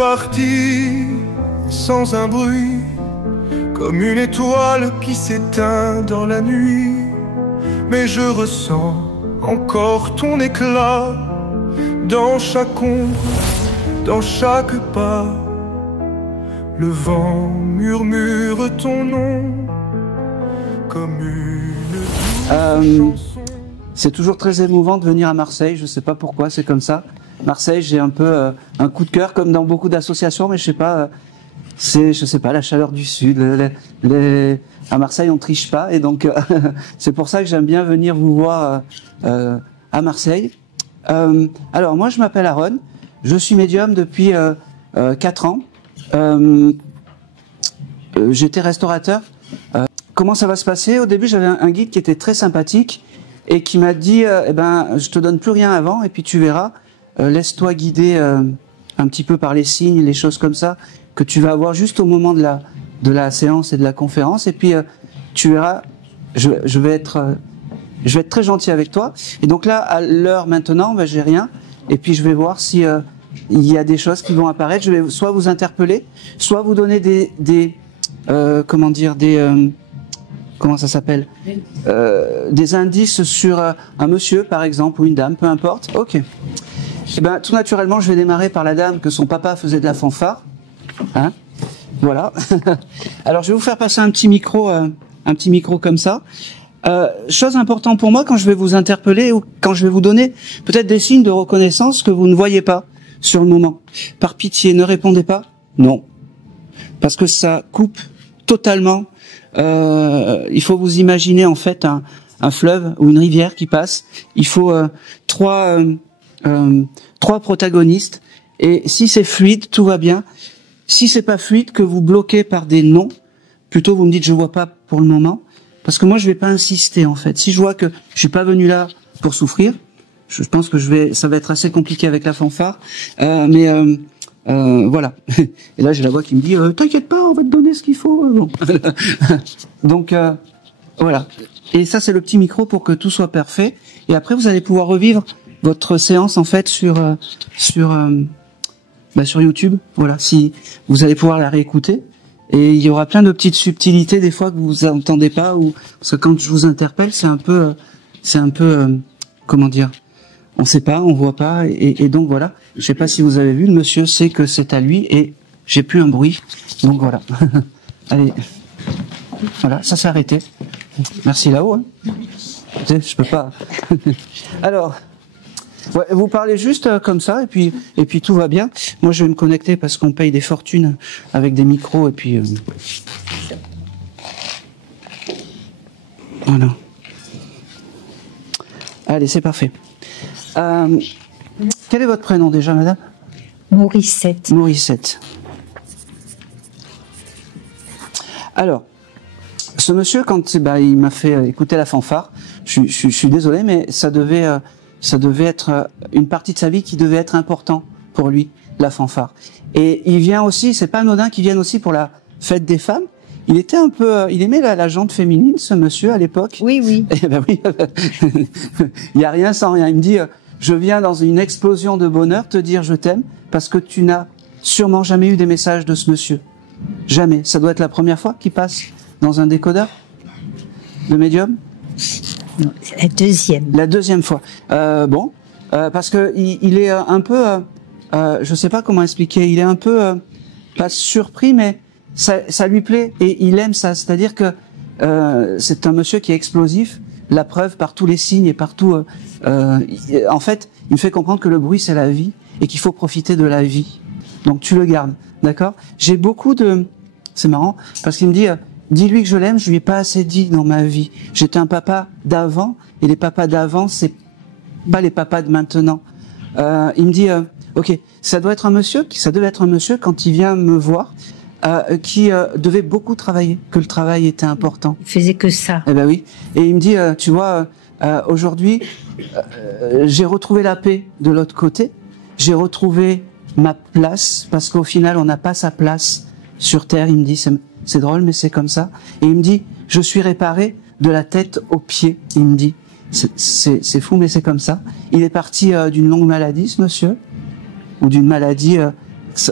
parti sans un bruit, comme une étoile qui s'éteint dans la nuit. Mais je ressens encore ton éclat dans chaque ombre, dans chaque pas. Le vent murmure ton nom comme une chanson. C'est toujours très émouvant de venir à Marseille, je sais pas pourquoi, c'est comme ça. Marseille, j'ai un peu un coup de cœur comme dans beaucoup d'associations, mais je sais pas, c'est, je sais pas, la chaleur du sud. À Marseille, on triche pas, et donc c'est pour ça que j'aime bien venir vous voir à Marseille. Alors moi, je m'appelle Aaron, je suis médium depuis 4 ans. J'étais restaurateur. Comment ça va se passer? Au début, j'avais un guide qui était très sympathique et qui m'a dit eh ben, je te donne plus rien avant, et puis tu verras, laisse-toi guider un petit peu par les signes, les choses comme ça que tu vas avoir juste au moment de la séance et de la conférence, et puis tu verras, je vais être très gentil avec toi. Et donc là, à l'heure maintenant, ben, j'ai rien, et puis je vais voir si il y a des choses qui vont apparaître. Je vais soit vous interpeller, soit vous donner comment dire, comment ça s'appelle, des indices sur un monsieur par exemple, ou une dame, peu importe. Ok. Et ben tout naturellement, je vais démarrer par la dame que son papa faisait de la fanfare. Hein, voilà. Alors je vais vous faire passer un petit micro comme ça. Chose importante pour moi quand je vais vous interpeller ou quand je vais vous donner peut-être des signes de reconnaissance que vous ne voyez pas sur le moment. Par pitié, ne répondez pas. Non. Parce que ça coupe totalement. Il faut vous imaginer en fait un fleuve ou une rivière qui passe. Il faut trois protagonistes. Et si c'est fluide, tout va bien. Si c'est pas fluide, que vous bloquez par des noms, plutôt vous me dites je vois pas pour le moment. Parce que moi je vais pas insister en fait. Si je vois que je suis pas venu là pour souffrir, je pense que ça va être assez compliqué avec la fanfare. Voilà. Et là j'ai la voix qui me dit t'inquiète pas, on va te donner ce qu'il faut. Bon. Donc voilà. Et ça c'est le petit micro pour que tout soit parfait. Et après vous allez pouvoir revivre votre séance en fait sur YouTube. Voilà. Si vous allez pouvoir la réécouter. Et il y aura plein de petites subtilités des fois que vous entendez pas, ou parce que quand je vous interpelle, c'est un peu comment dire, on sait pas, on voit pas, et donc voilà. Je sais pas si vous avez vu, le monsieur sait que c'est à lui et j'ai plus un bruit, donc voilà. Allez, voilà, ça s'est arrêté. Merci là-haut. Hein. Je peux pas. Alors. Ouais, vous parlez juste comme ça et puis tout va bien. Moi je vais me connecter parce qu'on paye des fortunes avec des micros et puis voilà. Allez, c'est parfait. Quel est votre prénom déjà, madame? Morissette. Morissette. Alors, ce monsieur, quand il m'a fait écouter la fanfare, je suis désolé, mais ça devait être une partie de sa vie qui devait être important pour lui, la fanfare. Et il vient aussi, c'est pas anodin qu'il vienne aussi pour la fête des femmes. Il était un peu, il aimait la jante féminine, ce monsieur, à l'époque. Oui, oui. Eh ben oui. Il y a rien sans rien. Il me dit, je viens dans une explosion de bonheur te dire je t'aime parce que tu n'as sûrement jamais eu des messages de ce monsieur. Jamais. Ça doit être la première fois qu'il passe dans un décodeur de médium. Non, c'est la deuxième. La deuxième fois. Bon, parce que il est un peu, je sais pas comment expliquer. Il est un peu pas surpris, mais ça lui plaît et il aime ça. C'est-à-dire que c'est un monsieur qui est explosif. La preuve par tous les signes et partout. En fait, il me fait comprendre que le bruit c'est la vie et qu'il faut profiter de la vie. Donc tu le gardes, d'accord? J'ai beaucoup de. C'est marrant parce qu'il me dit. Dis-lui que je l'aime, je lui ai pas assez dit dans ma vie. J'étais un papa d'avant, et les papas d'avant, c'est pas les papas de maintenant. Il me dit, ok, ça devait être un monsieur quand il vient me voir, qui devait beaucoup travailler, que le travail était important. Il faisait que ça. Eh ben oui. Et il me dit, tu vois, aujourd'hui, j'ai retrouvé la paix de l'autre côté. J'ai retrouvé ma place, parce qu'au final, on n'a pas sa place sur Terre. Il me dit, c'est drôle, mais c'est comme ça. Et il me dit, je suis réparé de la tête aux pieds. Il me dit, c'est fou, mais c'est comme ça. Il est parti d'une longue maladie, ce monsieur, ou d'une maladie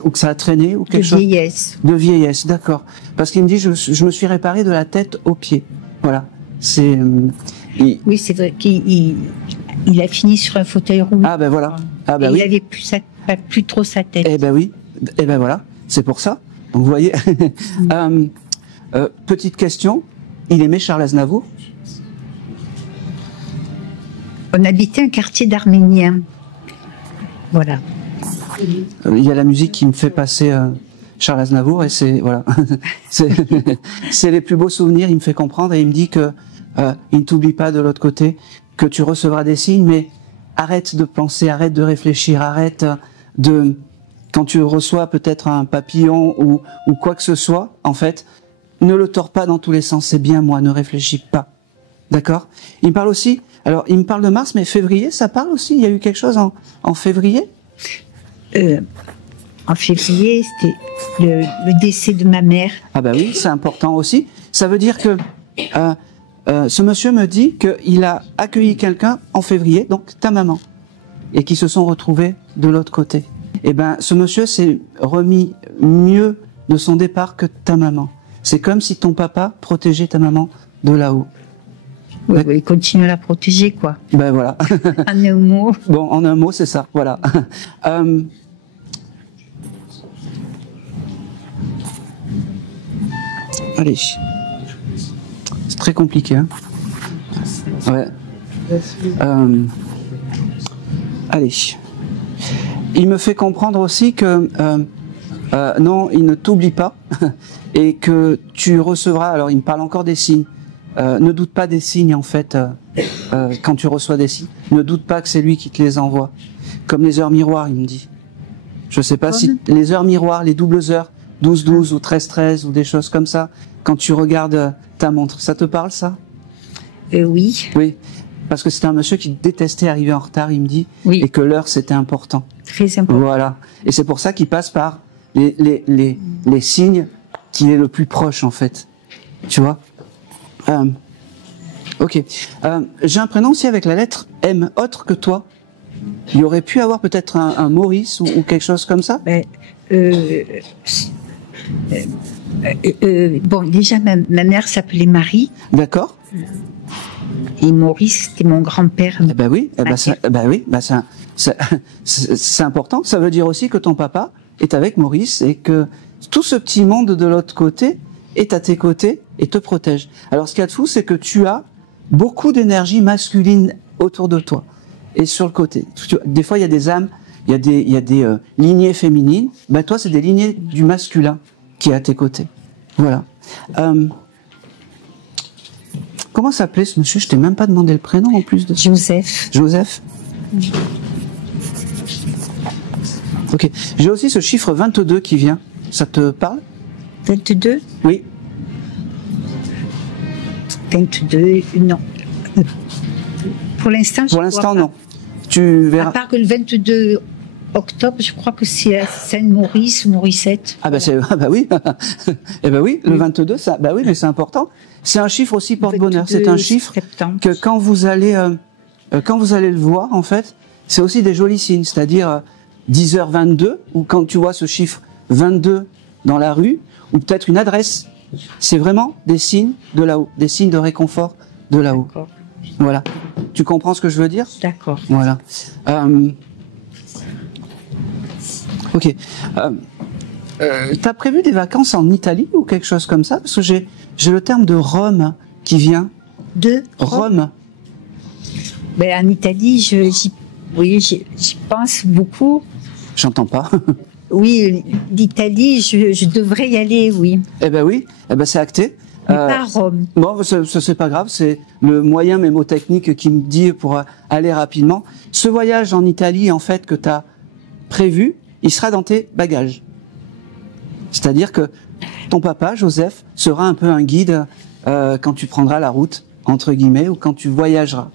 ou que ça a traîné ou De quelque chose vieillesse. de vieillesse, d'accord. Parce qu'il me dit je me suis réparé de la tête aux pieds. Voilà. C'est Oui, c'est vrai qu'il a fini sur un fauteuil roulant. ah ben voilà. Ah ben Et oui. il avait plus trop sa tête. Eh ben oui. Eh ben voilà. C'est pour ça. Donc vous voyez. Petite question. Il aimait Charles Aznavour? On habitait un quartier d'Arméniens. Voilà. Il y a la musique qui me fait passer Charles Aznavour et c'est voilà, c'est les plus beaux souvenirs. Il me fait comprendre et il me dit que il ne t'oublie pas de l'autre côté, que tu recevras des signes, mais arrête de penser, arrête de réfléchir, arrête quand tu reçois peut-être un papillon ou quoi que ce soit, en fait, ne le tords pas dans tous les sens. C'est bien moi, ne réfléchis pas, d'accord? Il me parle aussi. Alors il me parle de mars, mais février, ça parle aussi. Il y a eu quelque chose en février? En février, c'était le décès de ma mère. Ah bah oui, c'est important aussi. Ça veut dire que ce monsieur me dit qu'il a accueilli quelqu'un en février, donc ta maman, et qu'ils se sont retrouvés de l'autre côté. Eh ben, ce monsieur s'est remis mieux de son départ que ta maman. C'est comme si ton papa protégeait ta maman de là-haut. Oui, il continue à la protéger, quoi. Ben voilà. En un mot. Bon, en un mot, c'est ça. Voilà. Allez. C'est très compliqué, hein. Ouais. Allez. Il me fait comprendre aussi que non, il ne t'oublie pas et que tu recevras. Alors, il me parle encore des signes. Ne doute pas des signes, en fait, quand tu reçois des signes. Ne doute pas que c'est lui qui te les envoie. Comme les heures miroirs, il me dit. Je sais pas si les heures miroirs, les doubles heures, 12-12 ou 13-13 ou des choses comme ça, quand tu regardes ta montre, ça te parle, ça? Oui. Oui. Parce que c'était un monsieur qui détestait arriver en retard, il me dit, Oui. et que l'heure, c'était important. Très important. Voilà. Et c'est pour ça qu'il passe par les signes qu'il est le plus proche, en fait. Tu vois? Ok. J'ai un prénom aussi avec la lettre M, autre que toi. Il y aurait pu avoir peut-être un Maurice ou quelque chose comme ça? Bon, déjà, ma mère s'appelait Marie. D'accord. Et Maurice, c'était mon grand-père. Eh ben oui, c'est important. Ça veut dire aussi que ton papa est avec Maurice et que tout ce petit monde de l'autre côté est à tes côtés et te protège. Alors ce qu'il y a de fou, c'est que tu as beaucoup d'énergie masculine autour de toi et sur le côté. Des fois, il y a des âmes, il y a des lignées féminines. Ben toi, c'est des lignées du masculin qui est à tes côtés. Voilà. Comment s'appelait ce monsieur? Je t'ai même pas demandé le prénom en plus de ça. Joseph. Joseph. Ok. J'ai aussi ce chiffre 22 qui vient. Ça te parle? 22? Oui. 22, non. Pour l'instant, je Pour vois l'instant, pas. non. Tu verras. À part que le 22 octobre, je crois que c'est Sainte-Maurice ou Mauricette. Ah bah, ah bah oui. Eh ben oui, le 22, ça, bah oui, mais c'est important. C'est un chiffre aussi porte-bonheur. C'est un chiffre septembre. que quand vous allez le voir, en fait, c'est aussi des jolis signes. C'est-à-dire 10h22, ou quand tu vois ce chiffre 22 dans la rue, ou peut-être une adresse. C'est vraiment des signes de là-haut, des signes de réconfort de là-haut. D'accord. Voilà. Tu comprends ce que je veux dire? D'accord. Voilà. Ok. T'as prévu des vacances en Italie ou quelque chose comme ça? Parce que j'ai le terme de Rome qui vient. De Rome. Ben, en Italie, j'y pense beaucoup. J'entends pas. Oui, l'Italie, je devrais y aller, oui. Eh ben oui. Eh ben c'est acté. Mais pas à Rome. Bon, ça c'est pas grave, c'est le moyen mémotechnique qui me dit pour aller rapidement. Ce voyage en Italie, en fait, que tu as prévu, il sera dans tes bagages. C'est-à-dire que ton papa, Joseph, sera un peu un guide quand tu prendras la route, entre guillemets, ou quand tu voyageras.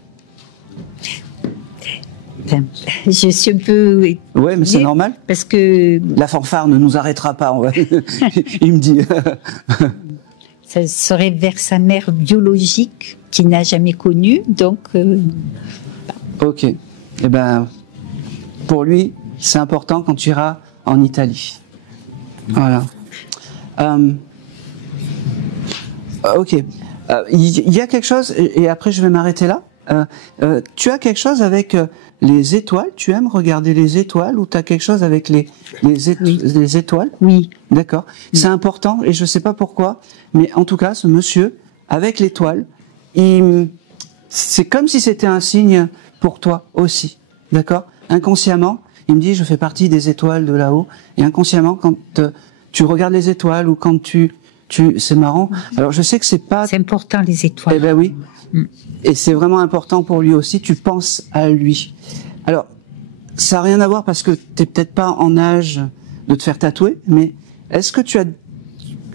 Je suis un peu... Ouais, mais c'est normal. Parce que... La fanfare ne nous arrêtera pas, il me dit. Ça serait vers sa mère biologique, qu'il n'a jamais connue, donc... Ok. Eh ben, pour lui, c'est important quand tu iras en Italie. Voilà. Ok. Il y a quelque chose, et après je vais m'arrêter là. Tu as quelque chose avec les étoiles? Tu aimes regarder les étoiles, ou tu as quelque chose avec les étoiles? Oui. D'accord. C'est important, et je sais pas pourquoi, mais en tout cas, ce monsieur, avec l'étoile, c'est comme si c'était un signe pour toi aussi. D'accord? Inconsciemment, il me dit, je fais partie des étoiles de là-haut, et inconsciemment, quand tu regardes les étoiles, ou quand c'est marrant. Alors, je sais que c'est pas... C'est important, les étoiles. Eh ben oui. Et c'est vraiment important pour lui aussi, tu penses à lui. Alors, ça n'a rien à voir parce que t'es peut-être pas en âge de te faire tatouer, mais est-ce que tu as,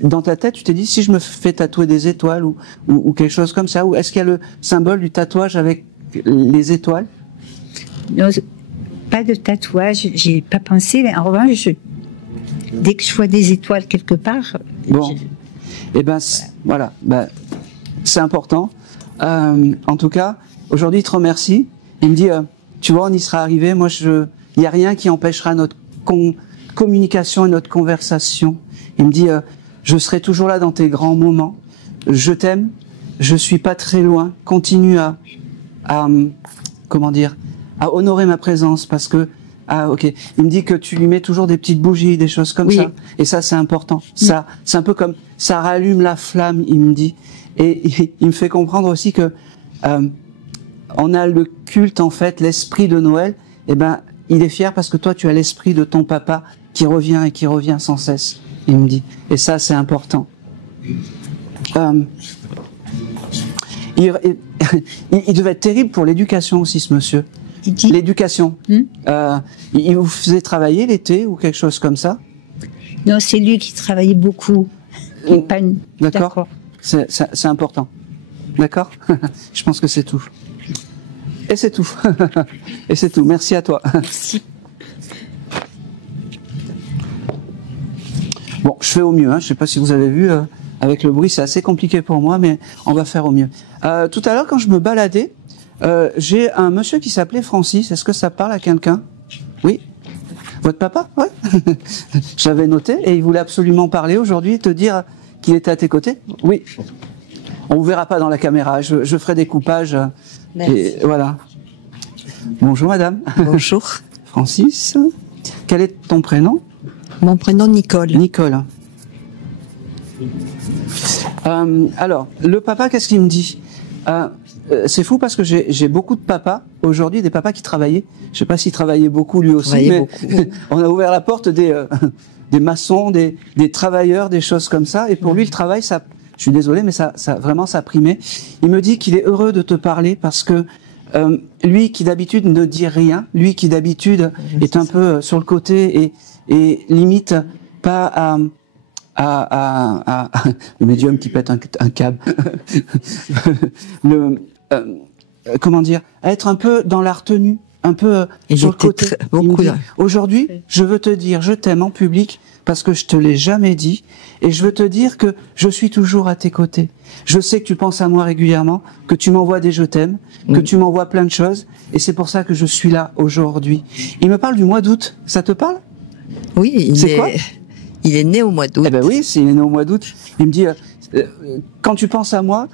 dans ta tête, tu t'es dit, si je me fais tatouer des étoiles ou quelque chose comme ça, ou est-ce qu'il y a le symbole du tatouage avec les étoiles? Non, pas de tatouage, j'ai pas pensé. En revanche, dès que je vois des étoiles quelque part... Bon, et ben voilà, c'est important. En tout cas, aujourd'hui, il te remercie. Il me dit, tu vois, on y sera arrivé. Moi, il n'y a rien qui empêchera notre communication et notre conversation. Il me dit, je serai toujours là dans tes grands moments. Je t'aime. Je suis pas très loin. Continue à honorer ma présence parce que, ok. Il me dit que tu lui mets toujours des petites bougies, des choses comme ça. Et ça, c'est important. Ça, c'est un peu comme, ça rallume la flamme, il me dit. Et il me fait comprendre aussi que on a le culte, en fait, l'esprit de Noël. Eh ben, il est fier parce que toi, tu as l'esprit de ton papa qui revient et qui revient sans cesse. Il me dit. Et ça, c'est important. Il devait être terrible pour l'éducation aussi, ce monsieur. L'éducation. Il vous faisait travailler l'été ou quelque chose comme ça? Non, c'est lui qui travaillait beaucoup. D'accord. C'est important. D'accord? Je pense que c'est tout. Et c'est tout. Et c'est tout. Merci à toi. Merci. Bon, je fais au mieux. Je sais pas si vous avez vu, avec le bruit, c'est assez compliqué pour moi, mais on va faire au mieux. Tout à l'heure, quand je me baladais, j'ai un monsieur qui s'appelait Francis. Est-ce que ça parle à quelqu'un? Oui? Votre papa? Ouais. J'avais noté, et il voulait absolument parler aujourd'hui et te dire qu'il était à tes côtés? Oui. On vous verra pas dans la caméra, je ferai des coupages. Merci. Et voilà. Bonjour madame. Bonjour. Francis. Quel est ton prénom? Mon prénom Nicole. Nicole. Alors, le papa, qu'est-ce qu'il me dit? C'est fou parce que j'ai beaucoup de papas aujourd'hui, des papas qui travaillaient. Je sais pas s'il travaillait beaucoup lui aussi, mais on a ouvert la porte des maçons, des travailleurs, des choses comme ça. Et pour lui, le travail, ça, je suis désolé, mais ça vraiment, ça primait. Il me dit qu'il est heureux de te parler parce que lui qui d'habitude ne dit rien, lui qui d'habitude est un peu sur le côté et limite pas le médium qui pète un câble. Comment dire, à être un peu dans la retenue, un peu sur le côté. Aujourd'hui, je veux te dire, je t'aime en public parce que je te l'ai jamais dit, et je veux te dire que je suis toujours à tes côtés. Je sais que tu penses à moi régulièrement, que tu m'envoies des je t'aime, que tu m'envoies plein de choses, et c'est pour ça que je suis là aujourd'hui. Il me parle du mois d'août, ça te parle? Oui, il est né au mois d'août. Eh ben oui, il est né au mois d'août. Il me dit, quand tu penses à moi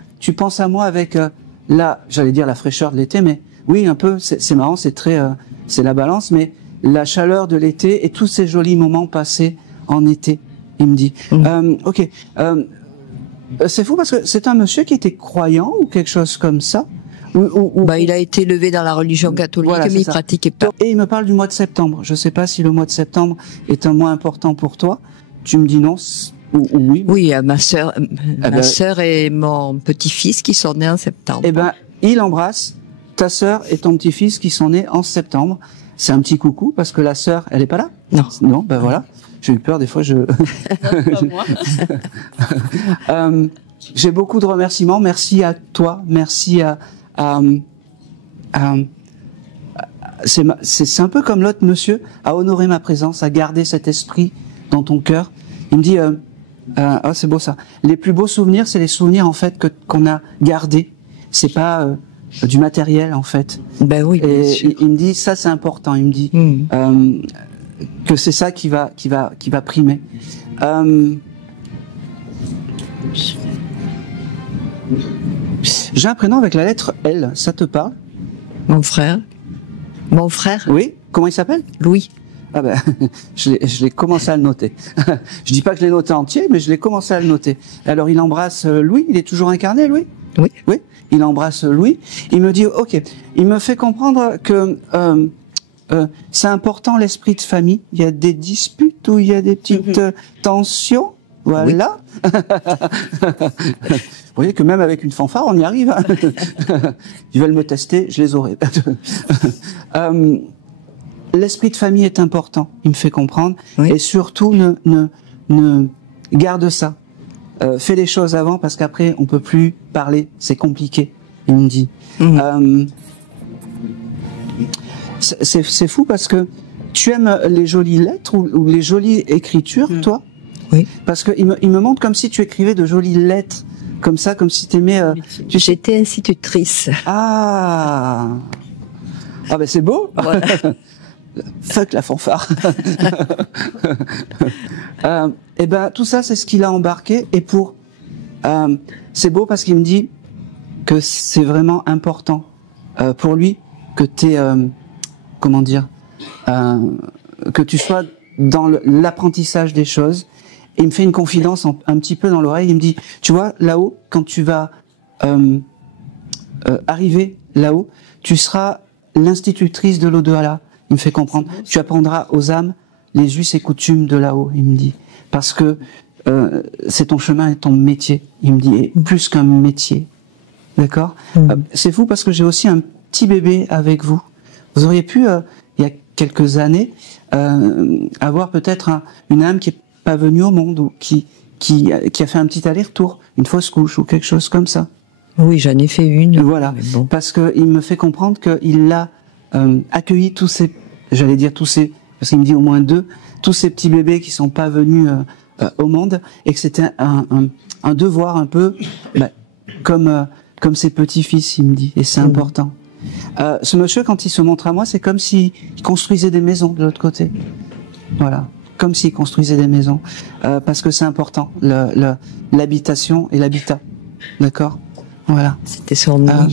avec j'allais dire la fraîcheur de l'été, mais oui, un peu, c'est marrant, c'est la balance, mais la chaleur de l'été et tous ces jolis moments passés en été, il me dit. Ok. C'est fou parce que c'est un monsieur qui était croyant ou quelque chose comme ça. Il a été élevé dans la religion catholique, voilà, mais il pratiquait pas. Et il me parle du mois de septembre. Je sais pas si le mois de septembre est un mois important pour toi. Tu me dis non ou oui. Oui, ma sœur et mon petit-fils qui sont nés en septembre. Eh ben, il embrasse ta sœur et ton petit-fils qui sont nés en septembre. C'est un petit coucou parce que la sœur, elle est pas là? Non. Non, ben voilà. J'ai eu peur des fois. J'ai beaucoup de remerciements. Merci à toi. Merci c'est un peu comme l'autre monsieur, à honorer ma présence, à garder cet esprit dans ton cœur. Il me dit, c'est beau ça. Les plus beaux souvenirs, c'est les souvenirs en fait qu'on a gardés. C'est pas du matériel en fait. Ben oui. Et il me dit, ça c'est important. Il me dit, que c'est ça qui va primer. J'ai un prénom avec la lettre L, ça te parle? Mon frère. Mon frère? Oui. Comment il s'appelle? Louis. Ah ben, je l'ai commencé à le noter. Je dis pas que je l'ai noté entier, mais je l'ai commencé à le noter. Alors il embrasse Louis, il est toujours incarné, Louis? Oui. Oui. Il embrasse Louis. Il me dit, ok. Il me fait comprendre que c'est important l'esprit de famille. Il y a des disputes ou il y a des petites tensions. Voilà. Oui. Vous voyez que même avec une fanfare, on y arrive. Hein. Ils veulent me tester, je les aurai. L'esprit de famille est important, il me fait comprendre. Oui. Et surtout, ne garde ça. Fais les choses avant parce qu'après, on peut plus parler. C'est compliqué, il me dit. C'est fou parce que tu aimes les jolies lettres ou les jolies écritures, toi? Oui. Parce qu'il me montre comme si tu écrivais de jolies lettres, comme ça, comme si t'aimais... J'étais institutrice. Ah ben c'est beau. Voilà. Fuck la fanfare. Et ben tout ça, c'est ce qu'il a embarqué. Et c'est beau parce qu'il me dit que c'est vraiment important pour lui que t'aies... comment dire, que tu sois dans l'apprentissage des choses. Et il me fait une confidence un petit peu dans l'oreille. Il me dit, tu vois, là-haut, quand tu vas arriver là-haut, tu seras l'institutrice de l'au-delà. Il me fait comprendre. Tu apprendras aux âmes les us et coutumes de là-haut, il me dit. Parce que c'est ton chemin et ton métier, il me dit, et plus qu'un métier. D'accord ? C'est fou parce que j'ai aussi un petit bébé avec vous. Vous auriez pu, il y a quelques années, avoir peut-être une âme qui est pas venue au monde ou qui a fait un petit aller-retour, une fausse couche ou quelque chose comme ça. Oui, j'en ai fait une. Voilà, bon. Parce que il me fait comprendre qu'il a accueilli tous ces, parce qu'il me dit au moins 2, tous ces petits bébés qui sont pas venus au monde, et que c'était un devoir un peu, comme ses petits-fils, il me dit, et c'est important. Ce monsieur, quand il se montre à moi, c'est comme s'il construisait des maisons de l'autre côté. Voilà, comme s'il construisait des maisons, parce que c'est important, l'habitation et l'habitat. D'accord ? Voilà. C'était son nom.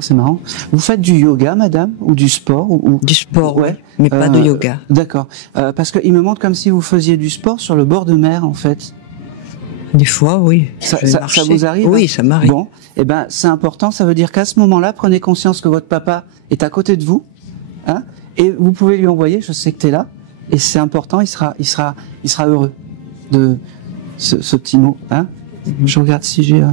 C'est marrant. Vous faites du yoga, madame, ou du sport ou... Du sport, ouais, mais pas de yoga. D'accord. Parce qu'il me montre comme si vous faisiez du sport sur le bord de mer, en fait. Des fois, oui. Ça vous arrive? Oui, ça m'arrive. Bon, eh ben, c'est important. Ça veut dire qu'à ce moment-là, prenez conscience que votre papa est à côté de vous, hein, et vous pouvez lui envoyer. Je sais que t'es là, et c'est important. Il sera heureux de ce petit mot, hein. Je regarde si j'ai.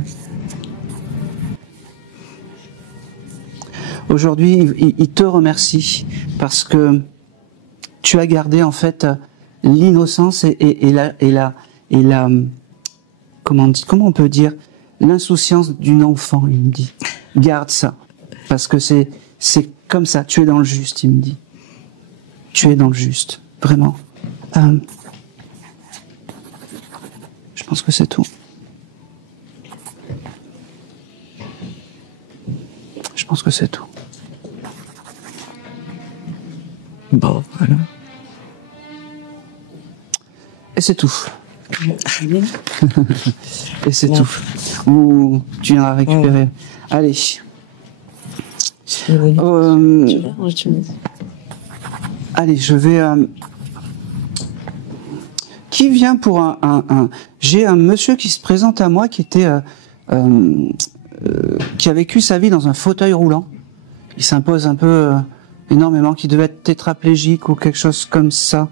Aujourd'hui, il te remercie parce que tu as gardé en fait l'innocence et la comment on peut dire, l'insouciance d'une enfant, il me dit. Garde ça, parce que c'est comme ça. Tu es dans le juste, il me dit. Tu es dans le juste, vraiment. Je pense que c'est tout. Je pense que c'est tout. Bon, voilà. Et c'est tout. Et c'est tout. Ou tu viendras récupérer. Allez. Allez, je vais... Qui vient pour J'ai un monsieur qui se présente à moi qui était... qui a vécu sa vie dans un fauteuil roulant. Il s'impose un peu énormément, qui devait être tétraplégique ou quelque chose comme ça.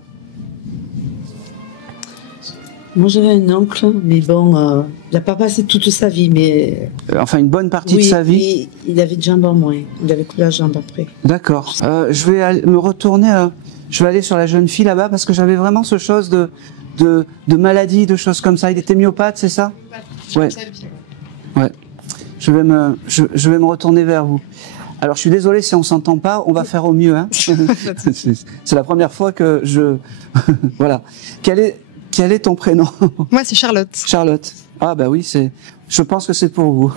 Moi j'avais un oncle, mais bon, il n'a pas passé toute sa vie, mais... enfin une bonne partie de sa vie. Il avait de jambes en moins, il avait que la jambe après. D'accord. Je vais me retourner, je vais aller sur la jeune fille là-bas, parce que j'avais vraiment ce chose de maladie, de choses comme ça. Il était myopathe, c'est ça? Ouais. Ouais. Je vais me retourner vers vous. Alors, je suis désolé si on s'entend pas, on va faire au mieux, hein. C'est la première fois que voilà. Quel est ton prénom? Moi, c'est Charlotte. Charlotte. Ah bah oui, je pense que c'est pour vous.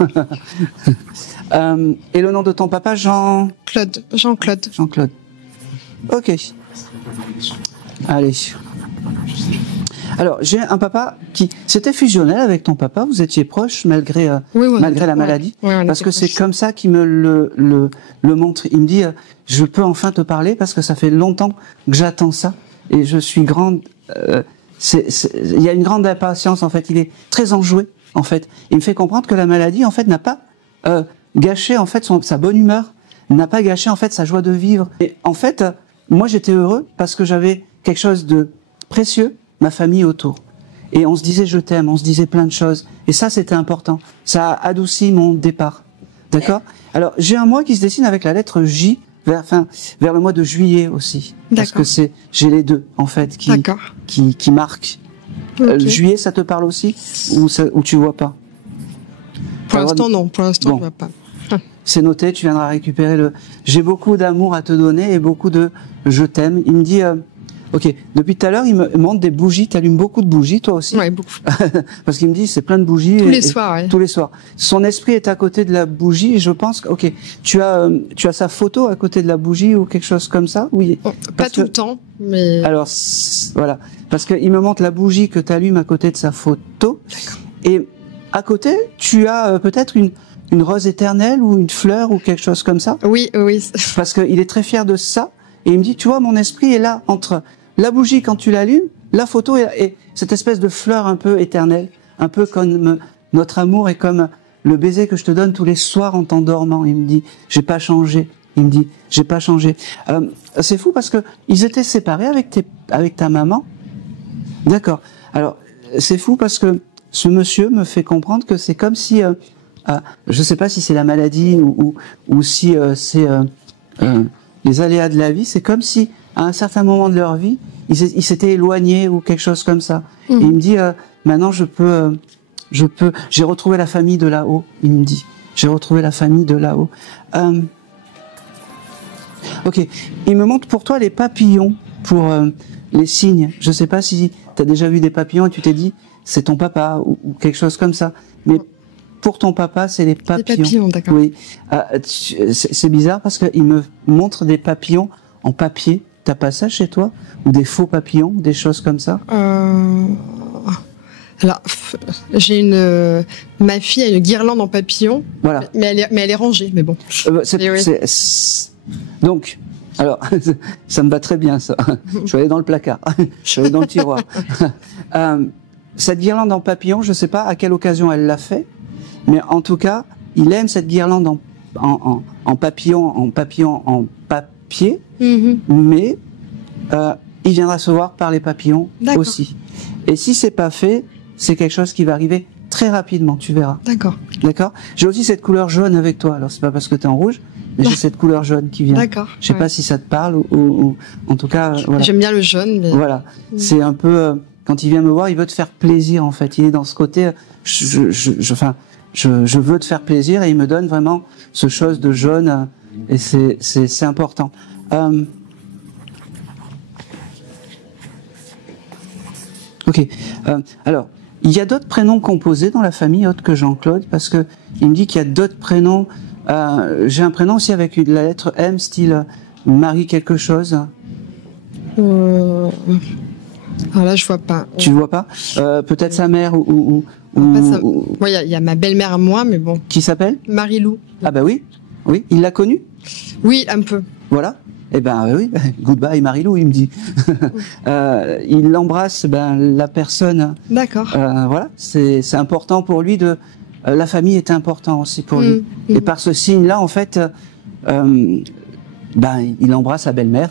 Et le nom de ton papa, Jean-Claude. Jean-Claude. Ok. Allez. Alors, j'ai un papa c'était fusionnel avec ton papa. Vous étiez proches malgré la maladie. Oui, parce que c'est comme ça qu'il me le montre. Il me dit, je peux enfin te parler parce que ça fait longtemps que j'attends ça et je suis grande. Il y a une grande impatience en fait. Il est très enjoué en fait. Il me fait comprendre que la maladie en fait n'a pas gâché en fait sa bonne humeur, n'a pas gâché en fait sa joie de vivre. Et en fait, moi j'étais heureux parce que j'avais quelque chose de précieux, ma famille autour. Et on se disait je t'aime, on se disait plein de choses. Et ça c'était important. Ça a adouci mon départ. D'accord ? Alors j'ai un mois qui se dessine avec la lettre J vers le mois de juillet aussi. Parce que j'ai les deux en fait qui marquent. Juillet, ça te parle aussi ou tu vois pas? Pour l'instant, non. Pour l'instant, je vois pas. C'est noté, tu viendras récupérer j'ai beaucoup d'amour à te donner et beaucoup de je t'aime. Il me dit, ok, depuis tout à l'heure, il me montre des bougies. Tu allumes beaucoup de bougies, toi aussi? Oui, beaucoup. Parce qu'il me dit, c'est plein de bougies. Tous les soirs, oui. Tous les soirs. Son esprit est à côté de la bougie et je pense que, ok, tu as sa photo à côté de la bougie ou quelque chose comme ça? Oui. Pas tout le temps, mais... Alors, voilà. Parce qu'il me montre la bougie que tu allumes à côté de sa photo. Et à côté, tu as peut-être une rose éternelle ou une fleur ou quelque chose comme ça? Oui. Parce qu'il est très fier de ça. Et il me dit, tu vois, mon esprit est là entre la bougie quand tu l'allumes, la photo et cette espèce de fleur un peu éternelle, un peu comme notre amour est comme le baiser que je te donne tous les soirs en t'endormant. Il me dit, j'ai pas changé. Il me dit, j'ai pas changé. C'est fou parce que ils étaient séparés avec ta maman. D'accord. Alors, c'est fou parce que ce monsieur me fait comprendre que c'est comme si, je sais pas si c'est la maladie ou si c'est les aléas de la vie, c'est comme si à un certain moment de leur vie, ils s'étaient éloignés ou quelque chose comme ça. Et il me dit, maintenant j'ai retrouvé la famille de là-haut. Il me dit, j'ai retrouvé la famille de là-haut. Ok, il me montre pour toi les papillons, pour les signes. Je sais pas si tu as déjà vu des papillons et tu t'es dit, c'est ton papa ou quelque chose comme ça. Mais pour ton papa, c'est les papillons. Les papillons, d'accord. Oui, c'est bizarre parce qu'il me montre des papillons en papier. T'as pas ça chez toi? Ou des faux papillons, des choses comme ça? Alors, ma fille a une guirlande en papillon. Voilà. Mais elle est rangée, mais bon. Donc, alors, ça me va très bien, ça. Je vais aller dans le placard. Je vais aller dans le tiroir. Cette guirlande en papillon, je sais pas à quelle occasion elle l'a fait, mais en tout cas, il aime cette guirlande en papillon, en papier, mais il viendra se voir par les papillons aussi. Et si c'est pas fait, c'est quelque chose qui va arriver très rapidement, tu verras. D'accord. D'accord. J'ai aussi cette couleur jaune avec toi. Alors c'est pas parce que t'es en rouge, mais j'ai cette couleur jaune qui vient. D'accord. Je sais pas si ça te parle ou en tout cas. Voilà. J'aime bien le jaune. Mais... Voilà. C'est un peu quand il vient me voir, il veut te faire plaisir en fait. Il est dans ce côté. Je veux te faire plaisir et il me donne vraiment ce chose de jaune et c'est important. Ok. Alors, il y a d'autres prénoms composés dans la famille autres que Jean-Claude parce que il me dit qu'il y a d'autres prénoms. J'ai un prénom aussi avec la lettre M, style Marie quelque chose. Alors là, je vois pas. Tu vois pas? Peut-être sa mère ou il y a ma belle-mère à moi, mais bon. Qui s'appelle? Marie-Lou. Ah bah oui, il l'a connue? Oui, un peu. Voilà. Eh ben oui, goodbye Marie-Lou, il me dit. Il embrasse la personne. D'accord. Voilà, c'est important pour lui la famille est important aussi pour lui. Et par ce signe-là, en fait, il embrasse sa belle-mère.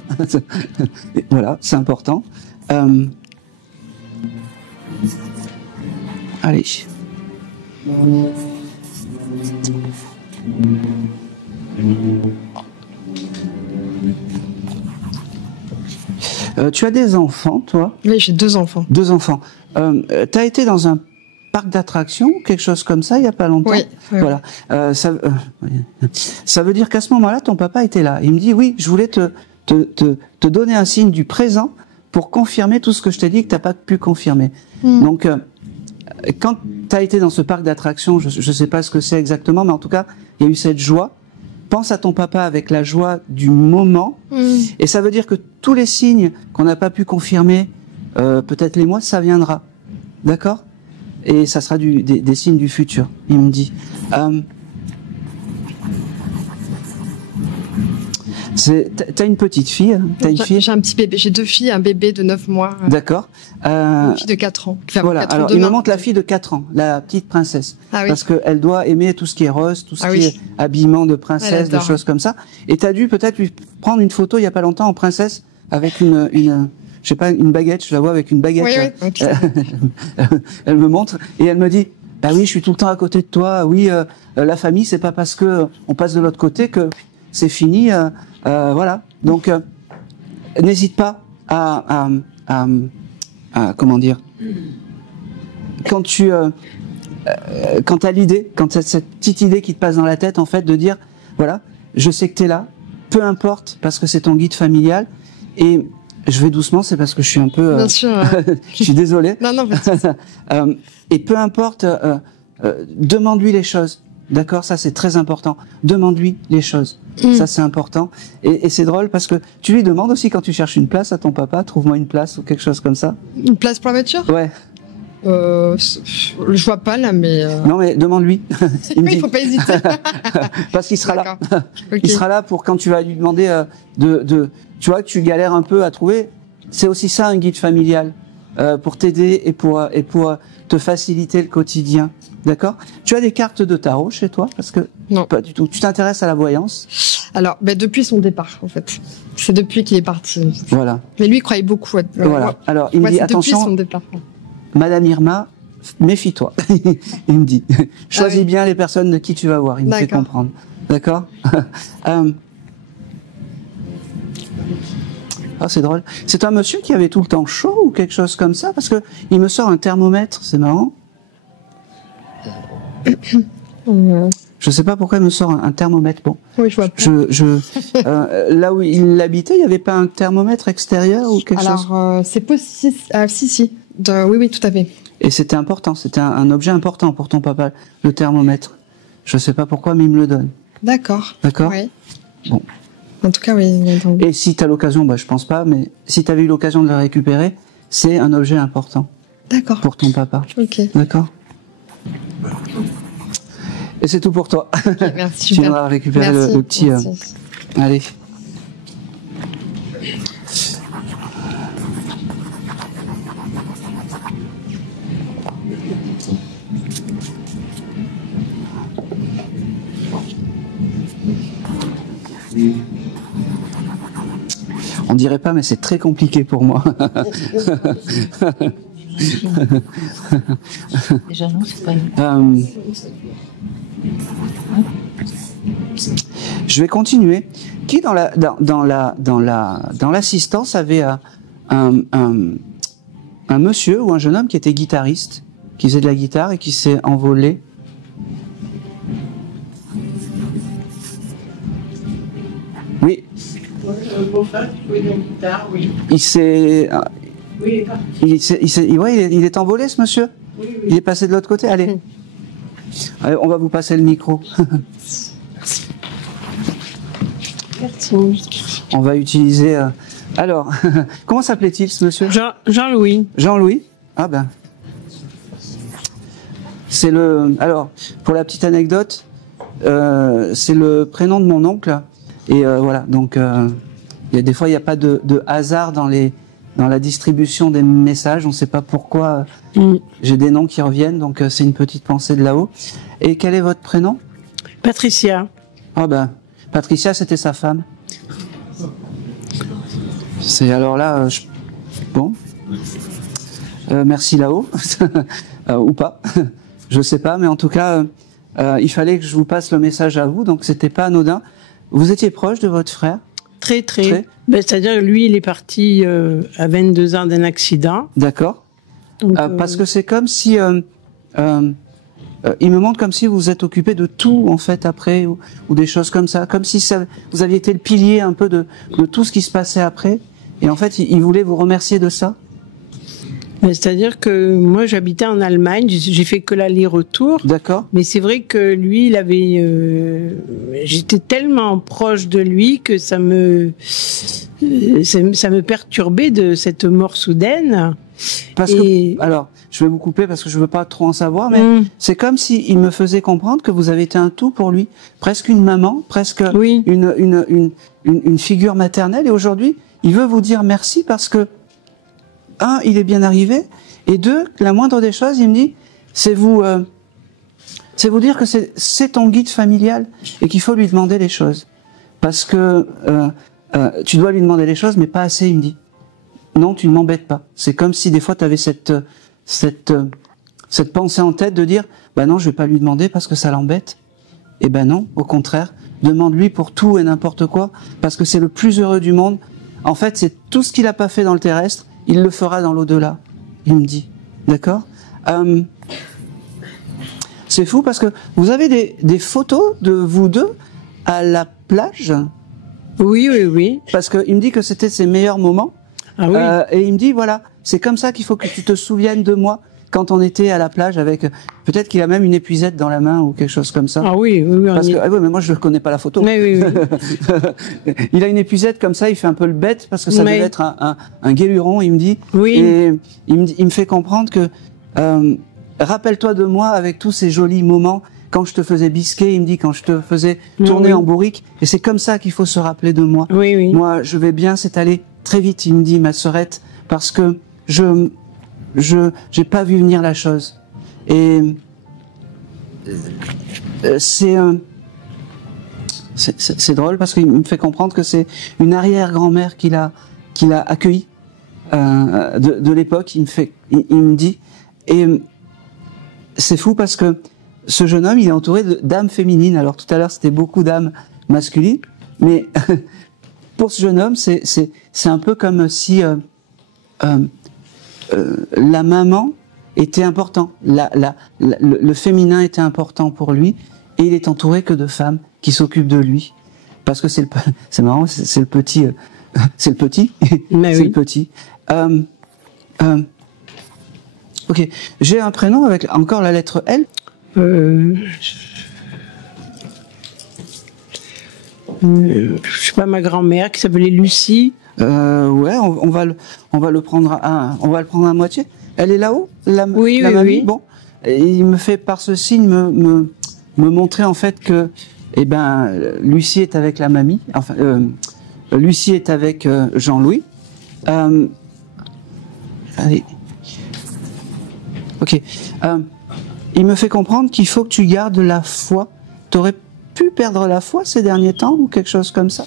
Voilà, c'est important. Allez. Tu as des enfants, toi? Oui, j'ai 2 enfants. 2 enfants. T'as été dans un parc d'attractions, quelque chose comme ça, il y a pas longtemps? Oui. Voilà. Ça veut dire qu'à ce moment-là, ton papa était là. Il me dit, oui, je voulais te donner un signe du présent pour confirmer tout ce que je t'ai dit que t'as pas pu confirmer. Donc, quand tu as été dans ce parc d'attractions, je ne sais pas ce que c'est exactement, mais en tout cas, il y a eu cette joie. Pense à ton papa avec la joie du moment. Et ça veut dire que tous les signes qu'on n'a pas pu confirmer, peut-être les mois, ça viendra. D'accord? Et ça sera des signes du futur, il me dit. T'as une petite fille, J'ai un petit bébé, j'ai 2 filles, un bébé de 9 mois. D'accord. Une fille de 4 ans. Voilà, alors il me montre la fille de 4 ans, la petite princesse. Ah, oui. Parce qu'elle doit aimer tout ce qui est rose, tout ce qui est habillement de princesse, des choses comme ça. Et t'as dû peut-être lui prendre une photo il y a pas longtemps en princesse avec je sais pas, une baguette, je la vois avec une baguette. Oui, okay. Elle me montre et elle me dit, bah oui, je suis tout le temps à côté de toi, oui, la famille, c'est pas parce que on passe de l'autre côté que c'est fini, voilà. Donc, n'hésite pas à comment dire, quand t'as l'idée, quand t'as cette petite idée qui te passe dans la tête, en fait, de dire, voilà, je sais que t'es là, peu importe, parce que c'est ton guide familial, et je vais doucement, c'est parce que je suis un peu, bien sûr, je suis désolé. Non, et peu importe, demande-lui les choses. D'accord, ça c'est très important. Demande-lui les choses. Ça c'est important. Et c'est drôle parce que tu lui demandes aussi quand tu cherches une place à ton papa, trouve-moi une place ou quelque chose comme ça. Une place pour la voiture? Ouais. Je vois pas là, mais. Non mais demande-lui. Il faut pas hésiter. Parce qu'il sera là. Okay. Il sera là pour quand tu vas lui demander tu vois que tu galères un peu à trouver. C'est aussi ça un guide familial pour t'aider et pour te faciliter le quotidien. D'accord. Tu as des cartes de tarot chez toi? Parce que non, pas du tout. Tu t'intéresses à la voyance? Alors, depuis son départ, en fait. C'est depuis qu'il est parti. Voilà. Mais lui, il croyait beaucoup. Voilà. Alors, il me dit, attention, depuis son départ. Madame Irma, méfie-toi. Il me dit, choisis bien les personnes de qui tu vas voir. Il me fait comprendre. D'accord. Ah, c'est drôle. C'est un monsieur qui avait tout le temps chaud ou quelque chose comme ça? Parce que il me sort un thermomètre, c'est marrant. Je sais pas pourquoi il me sort un thermomètre. Bon, oui, je vois pas. Là où il habitait, il n'y avait pas un thermomètre extérieur ou quelque chose? Alors, c'est possible. Si. Oui, tout à fait. Et c'était important, c'était un objet important pour ton papa, le thermomètre. Je sais pas pourquoi, mais il me le donne. D'accord. D'accord. Oui. Bon. En tout cas, oui. Et si tu as l'occasion, je pense pas, mais si tu avais eu l'occasion de le récupérer, c'est un objet important. D'accord. Pour ton papa. Ok. D'accord. Et c'est tout pour toi. Okay, merci. Tu viendras récupérer le petit. Allez. On dirait pas, mais c'est très compliqué pour moi. Déjà non, c'est pas je vais continuer. Qui dans l'assistance avait un monsieur ou un jeune homme qui était guitariste, qui faisait de la guitare et qui s'est envolé? Oui. Le beau-frère qui jouait de la guitare, oui. Il s'est. Oui, il est envolé, ce monsieur? Oui. Il est passé de l'autre côté? Allez. Allez, on va vous passer le micro. Merci. On va utiliser... Alors, comment s'appelait-il, ce monsieur? Jean-Louis. Jean-Louis? Ah ben... C'est le... Alors, pour la petite anecdote, c'est le prénom de mon oncle. Et voilà, donc... des fois, il n'y a pas de hasard dans la distribution des messages. On ne sait pas pourquoi j'ai des noms qui reviennent, donc c'est une petite pensée de là-haut. Et quel est votre prénom? Patricia. Ah ben, Patricia, c'était sa femme. C'est alors là, bon. Merci là-haut, ou pas, je sais pas, mais en tout cas, il fallait que je vous passe le message à vous, donc c'était pas anodin. Vous étiez proche de votre frère? Très. Ben, c'est-à-dire que lui, il est parti à 22 ans d'un accident. D'accord. Parce que c'est comme si... il me montre comme si vous êtes occupé de tout, en fait, après, ou des choses comme ça. Comme si vous aviez été le pilier un peu de tout ce qui se passait après. Et en fait, il voulait vous remercier de ça. C'est-à-dire que moi, j'habitais en Allemagne, j'ai fait que l'aller-retour. D'accord. Mais c'est vrai que lui, il avait... j'étais tellement proche de lui que ça me perturbait de cette mort soudaine. Parce que, alors, je vais vous couper parce que je veux pas trop en savoir, mais c'est comme s'il me faisait comprendre que vous avez été un tout pour lui. Presque une maman, presque une figure maternelle. Et aujourd'hui, il veut vous dire merci parce que, un, il est bien arrivé, et deux, la moindre des choses, il me dit, c'est vous dire que c'est ton guide familial et qu'il faut lui demander les choses. Parce que tu dois lui demander les choses, mais pas assez, il me dit. Non, tu ne m'embêtes pas. C'est comme si des fois tu avais cette pensée en tête de dire, bah non, je vais pas lui demander parce que ça l'embête. Et ben non, au contraire, demande-lui pour tout et n'importe quoi, parce que c'est le plus heureux du monde. En fait, c'est tout ce qu'il a pas fait dans le terrestre, il le fera dans l'au-delà, il me dit. D'accord ? C'est fou parce que vous avez des photos de vous deux à la plage. Oui, oui, oui. Parce qu'il me dit que c'était ses meilleurs moments. Ah oui. Et il me dit, voilà, c'est comme ça qu'il faut que tu te souviennes de moi quand on était à la plage avec... Peut-être qu'il a même une épuisette dans la main ou quelque chose comme ça. Ah oui, oui, oui. Parce que, oui, mais moi je ne connais pas la photo. Mais oui, oui. Il a une épuisette comme ça, il fait un peu le bête parce que ça devait être un guéluron, il me dit. Oui. Et il me fait comprendre que... rappelle-toi de moi avec tous ces jolis moments quand je te faisais bisquer, il me dit, quand je te faisais tourner en bourrique. Et c'est comme ça qu'il faut se rappeler de moi. Oui, oui. Moi, je vais bien, c'est allé très vite, il me dit, ma sœurette, parce que j'ai pas vu venir la chose. Et c'est drôle parce qu'il me fait comprendre que c'est une arrière-grand-mère qu'il a accueillie de l'époque. Il me dit, et c'est fou parce que ce jeune homme, il est entouré d'âmes féminines. Alors tout à l'heure, c'était beaucoup d'âmes masculines, mais pour ce jeune homme, c'est un peu comme si la maman était important, le féminin était important pour lui, et il est entouré que de femmes qui s'occupent de lui, parce que c'est marrant, c'est le petit, c'est le petit, c'est le petit. Ok, j'ai un prénom avec encore la lettre L. Je sais pas, ma grand-mère qui s'appelait Lucie. Ouais, on va le prendre à moitié. Elle est là-haut, la mamie. Oui. Bon, et il me fait par ce signe me montrer en fait que, eh ben, Lucie est avec la mamie. Enfin, Lucie est avec Jean-Louis. Allez. Ok. Il me fait comprendre qu'il faut que tu gardes la foi. T'aurais pu perdre la foi ces derniers temps ou quelque chose comme ça?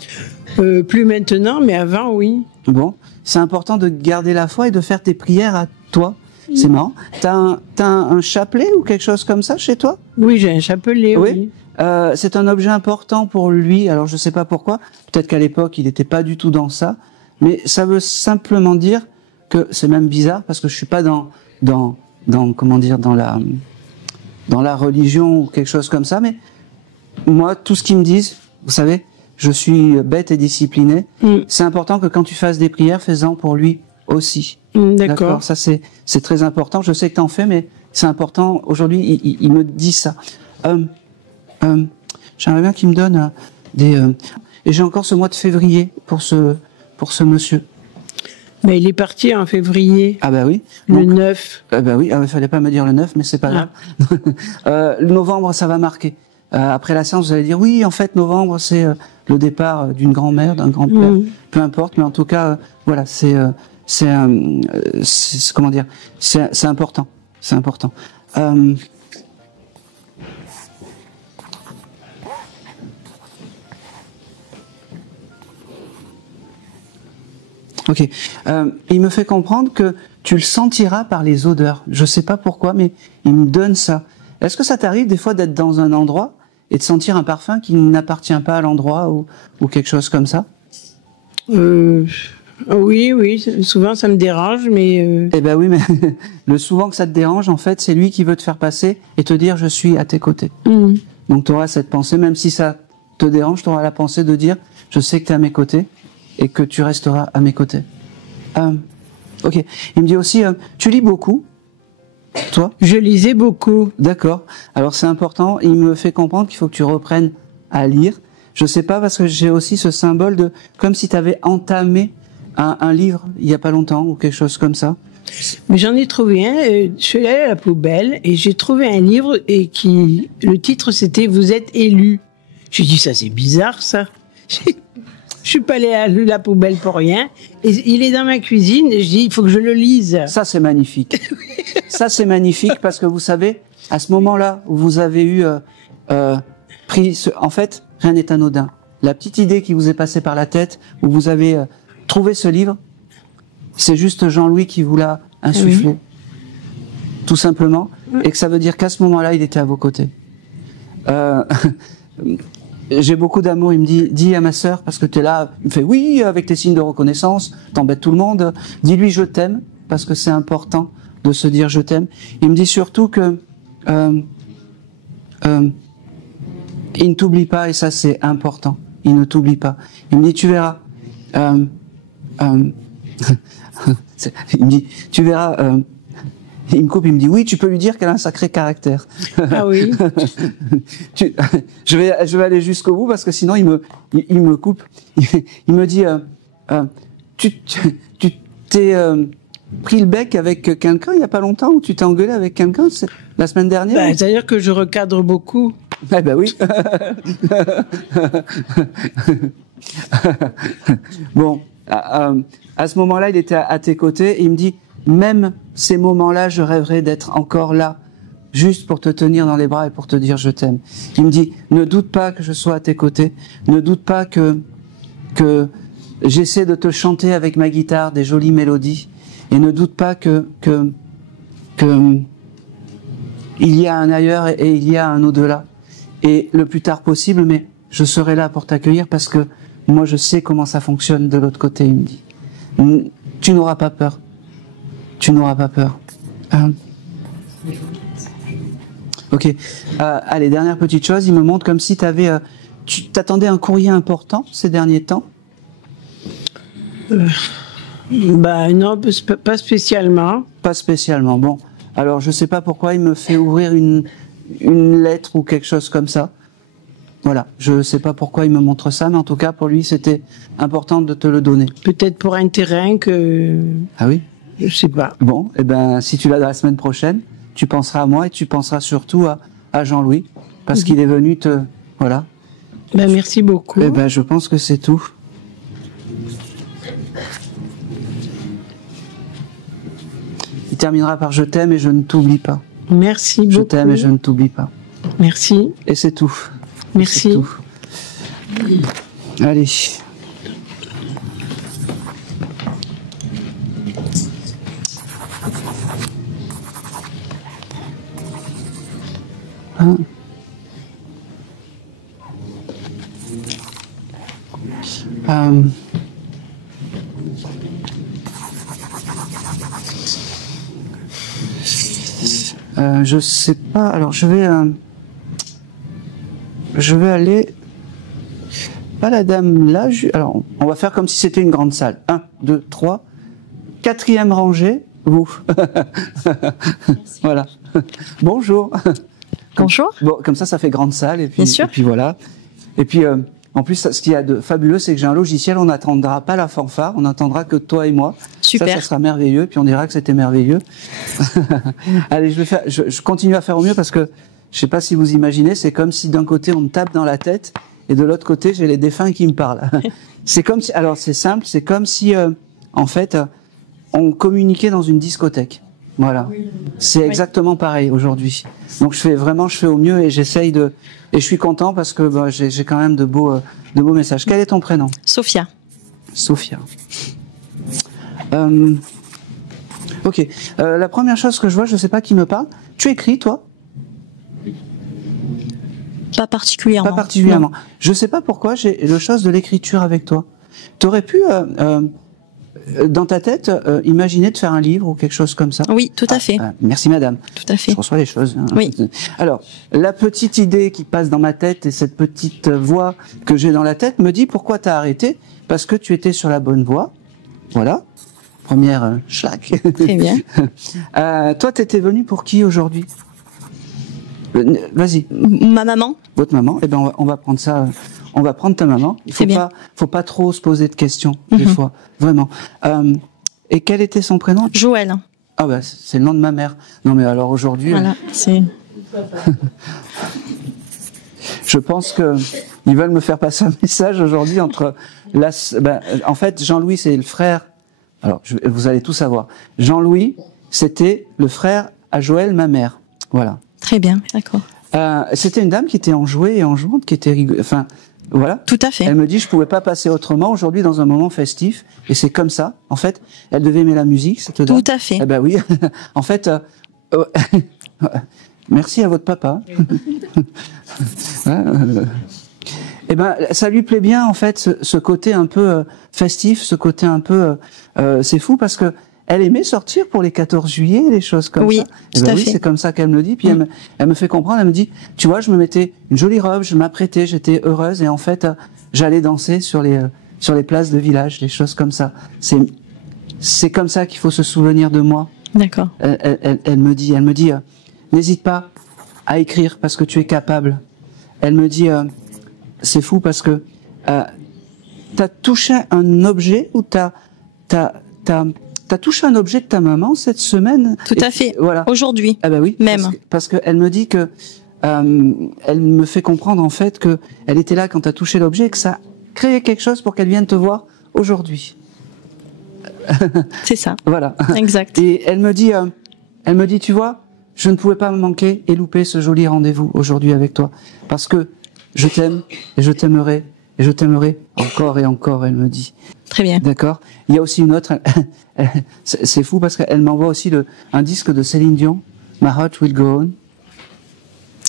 Plus maintenant, mais avant, oui. Bon, c'est important de garder la foi et de faire tes prières à toi. C'est marrant. T'as un chapelet ou quelque chose comme ça chez toi? Oui, j'ai un chapelet, oui. C'est un objet important pour lui. Alors, je sais pas pourquoi. Peut-être qu'à l'époque, il n'était pas du tout dans ça. Mais ça veut simplement dire que c'est même bizarre parce que je suis pas dans comment dire, dans la religion ou quelque chose comme ça. Mais moi, tout ce qu'ils me disent, vous savez, je suis bête et discipliné. C'est important que quand tu fasses des prières, fais-en pour lui aussi. D'accord. Ça, c'est très important. Je sais que t'en fais, mais c'est important. Aujourd'hui, il me dit ça. J'aimerais bien qu'il me donne et j'ai encore ce mois de février pour ce monsieur. Mais il est parti en février. Ah bah oui. Le 9. Ah bah oui, il fallait pas me dire le 9, mais c'est pas grave. Le novembre, ça va marquer. Après la séance, vous allez dire, oui, en fait, novembre, c'est le départ d'une grand-mère, d'un grand-père, peu importe, mais en tout cas, voilà, c'est comment dire, c'est important, c'est important. Ok. Il me fait comprendre que tu le sentiras par les odeurs. Je sais pas pourquoi, mais il me donne ça. Est-ce que ça t'arrive des fois d'être dans un endroit et de sentir un parfum qui n'appartient pas à l'endroit ou quelque chose comme ça? Oui, souvent ça me dérange, mais... Eh ben oui, mais le souvent que ça te dérange, en fait, c'est lui qui veut te faire passer et te dire « je suis à tes côtés ». Donc tu auras cette pensée, même si ça te dérange, tu auras la pensée de dire « je sais que tu es à mes côtés » et que tu resteras à mes côtés. Ok. Il me dit aussi, tu lis beaucoup, toi? Je lisais beaucoup. D'accord. Alors c'est important. Il me fait comprendre qu'il faut que tu reprennes à lire. Je sais pas parce que j'ai aussi ce symbole de comme si tu avais entamé un livre il y a pas longtemps ou quelque chose comme ça. Mais j'en ai trouvé un. Je suis allée à la poubelle et j'ai trouvé un livre et le titre c'était Vous êtes élu. J'ai dit ça c'est bizarre ça. Je suis pas allée à la poubelle pour rien. Et il est dans ma cuisine et je dis il faut que je le lise. Ça c'est magnifique. Ça c'est magnifique parce que vous savez à ce moment-là où vous avez eu en fait rien n'est anodin. La petite idée qui vous est passée par la tête où vous avez trouvé ce livre. C'est juste Jean-Louis qui vous l'a insufflé, oui. Tout simplement, et que ça veut dire qu'à ce moment-là, il était à vos côtés. J'ai beaucoup d'amour, il me dit, dis à ma sœur, parce que tu es là, il me fait oui, avec tes signes de reconnaissance, t'embêtes tout le monde, dis-lui je t'aime, parce que c'est important de se dire je t'aime. Il me dit surtout que il ne t'oublie pas, et ça c'est important, il ne t'oublie pas. Il me dit, tu verras, il me dit, tu verras, il me coupe, il me dit, oui, tu peux lui dire qu'elle a un sacré caractère. Ah oui. Je vais aller jusqu'au bout parce que sinon il me coupe. Il me dit, tu t'es pris le bec avec quelqu'un il y a pas longtemps ou tu t'es engueulé avec quelqu'un la semaine dernière? C'est-à-dire que je recadre beaucoup. Eh ben oui. Bon. À ce moment-là, il était à tes côtés et il me dit, même ces moments-là, je rêverais d'être encore là, juste pour te tenir dans les bras et pour te dire je t'aime. Il me dit, ne doute pas que je sois à tes côtés, ne doute pas que j'essaie de te chanter avec ma guitare des jolies mélodies, et ne doute pas que il y a un ailleurs et il y a un au-delà. Et le plus tard possible, mais je serai là pour t'accueillir parce que moi, je sais comment ça fonctionne de l'autre côté, il me dit. Tu n'auras pas peur. Tu n'auras pas peur. Ok. Allez, dernière petite chose, il me montre comme si tu t'attendais un courrier important ces derniers temps. Non, pas spécialement. Pas spécialement, bon. Alors, je sais pas pourquoi il me fait ouvrir une lettre ou quelque chose comme ça. Voilà, je sais pas pourquoi il me montre ça, mais en tout cas, pour lui, c'était important de te le donner. Peut-être pour un terrain que... Ah oui? Je sais pas. Bon, eh ben, si tu l'as la semaine prochaine, tu penseras à moi et tu penseras surtout à Jean-Louis, parce qu'il est venu te... Voilà. Merci beaucoup. Eh ben, je pense que c'est tout. Il terminera par « Je t'aime et je ne t'oublie pas ». Merci beaucoup. Je t'aime et je ne t'oublie pas. Merci. Et c'est tout. Merci. C'est tout. Allez. Je sais pas. Alors je vais aller. Pas la dame là. Alors on va faire comme si c'était une grande salle. 1, 2, 3. 4e rangée. Vous. Voilà. Bonjour. Bonjour. Bon, comme ça fait grande salle et puis. Bien sûr. Et puis voilà. Et puis en plus, ce qu'il y a de fabuleux, c'est que j'ai un logiciel. On n'attendra pas la fanfare. On n'entendra que toi et moi. Super. Ça sera merveilleux. Puis on dira que c'était merveilleux. Allez, je continue à faire au mieux parce que je sais pas si vous imaginez, c'est comme si d'un côté on me tape dans la tête et de l'autre côté j'ai les défunts qui me parlent. C'est comme si, alors c'est simple, c'est comme si en fait on communiquait dans une discothèque. Voilà. Oui. C'est exactement pareil aujourd'hui. Donc je fais au mieux et j'essaye de, et je suis content parce que j'ai quand même de beaux messages. Quel est ton prénom? Sophia. Sophia. Ok. La première chose que je vois, je sais pas qui me parle. Tu écris, toi? Pas particulièrement. Pas particulièrement. Non. Je sais pas pourquoi j'ai le chose de l'écriture avec toi. T'aurais pu, dans ta tête, imaginer de faire un livre ou quelque chose comme ça? Oui, tout à fait. Merci madame. Tout à fait. Je reçois les choses. Hein. Oui. Alors, la petite idée qui passe dans ma tête et cette petite voix que j'ai dans la tête me dit pourquoi t'as arrêté? Parce que tu étais sur la bonne voie. Voilà. Première schlack. Très bien. Toi, t'étais venu pour qui aujourd'hui? Vas-y. Ma maman. Votre maman. Eh ben, on va prendre ça. On va prendre ta maman. Il faut pas trop se poser de questions des fois, vraiment. Et quel était son prénom? Joël. Ah bah c'est le nom de ma mère. Non mais alors aujourd'hui. Voilà, c'est. Je pense que ils veulent me faire passer un message aujourd'hui entre en fait Jean-Louis c'est le frère. Alors vous allez tout savoir. Jean-Louis c'était le frère à Joël ma mère. Voilà. Très bien, d'accord. C'était une dame qui était enjouée et enjouante, qui était enfin voilà. Tout à fait. Elle me dit je pouvais pas passer autrement aujourd'hui dans un moment festif et c'est comme ça. En fait, elle devait aimer la musique cette dame. Tout à fait. Eh ben oui. En fait. Merci à votre papa. Eh ben, ça lui plaît bien en fait, ce côté un peu festif, ce côté un peu. C'est fou parce que elle aimait sortir pour les 14 juillet, les choses comme ça. Oui, tout à fait. C'est comme ça qu'elle me le dit. Puis elle me fait comprendre. Elle me dit, tu vois, je me mettais une jolie robe, je m'apprêtais, j'étais heureuse et en fait, j'allais danser sur les places de village, des choses comme ça. C'est comme ça qu'il faut se souvenir de moi. D'accord. Elle me dit, n'hésite pas à écrire parce que tu es capable. Elle me dit, c'est fou parce que t'as touché un objet ou t'as touché un objet de ta maman cette semaine. Tout à fait. Voilà. Aujourd'hui. Ah bah oui. Même. Parce que elle me dit que elle me fait comprendre en fait que elle était là quand t'as touché l'objet et que ça créait quelque chose pour qu'elle vienne te voir aujourd'hui. C'est ça. Voilà. Exact. Et elle me dit, tu vois, je ne pouvais pas me manquer et louper ce joli rendez-vous aujourd'hui avec toi. Parce que je t'aime et je t'aimerai et je t'aimerai encore et encore, elle me dit. Très bien. D'accord. Il y a aussi une autre, c'est fou parce qu'elle m'envoie aussi un disque de Céline Dion, My Heart Will Go On.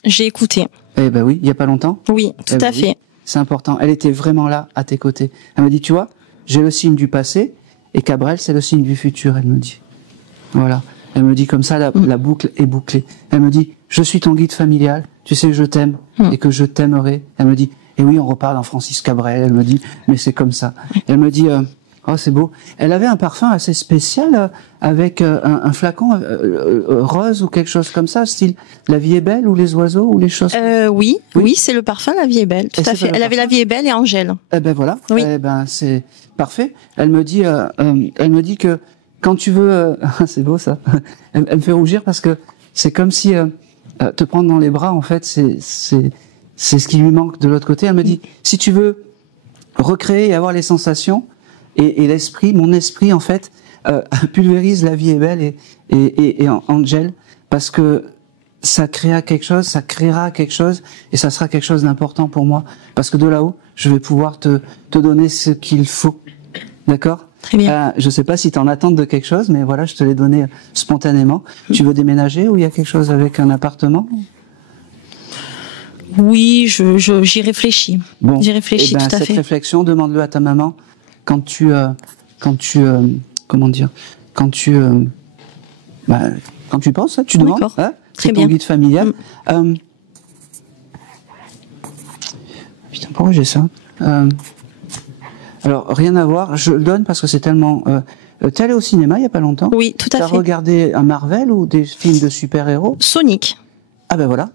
J'ai écouté. Eh ben oui, il y a pas longtemps. Oui, tout à fait. C'est important. Elle était vraiment là, à tes côtés. Elle me dit, tu vois, j'ai le signe du passé et Cabrel, c'est le signe du futur, elle me dit. Voilà. Elle me dit comme ça, la boucle est bouclée. Elle me dit, je suis ton guide familial, tu sais que je t'aime et que je t'aimerai. Elle me dit, et oui, on repart dans Francis Cabrel. Elle me dit, mais c'est comme ça. Elle me dit, oh c'est beau. Elle avait un parfum assez spécial avec un flacon rose ou quelque chose comme ça, style La vie est belle ou Les oiseaux ou les choses. Oui, c'est le parfum La vie est belle. Tout à fait. Elle avait La vie est belle et Angèle. Eh ben voilà. Oui. Eh ben c'est parfait. Elle me dit que quand tu veux, c'est beau ça. Elle me fait rougir parce que c'est comme si te prendre dans les bras, en fait, c'est ce qui lui manque de l'autre côté. Elle me dit, si tu veux recréer et avoir les sensations et l'esprit, mon esprit, en fait, pulvérise La vie est belle et Angel, parce que ça créera quelque chose et ça sera quelque chose d'important pour moi. Parce que de là-haut, je vais pouvoir te donner ce qu'il faut. D'accord? Très bien. Je sais pas si tu en attends de quelque chose, mais voilà, je te l'ai donné spontanément. Tu veux déménager ou il y a quelque chose avec un appartement? Oui, j'y réfléchis. Bon, j'y réfléchis tout à fait. Cette réflexion, demande-le à ta maman quand tu penses, tu demandes. Hein, très bien. C'est ton guide familial. Putain, pourquoi j'ai ça? Alors, rien à voir, je le donne parce que c'est tellement... t'es allé au cinéma il y a pas longtemps? Oui, tout à fait. T'as regardé un Marvel ou des films de super-héros? Sonic. Ah ben voilà.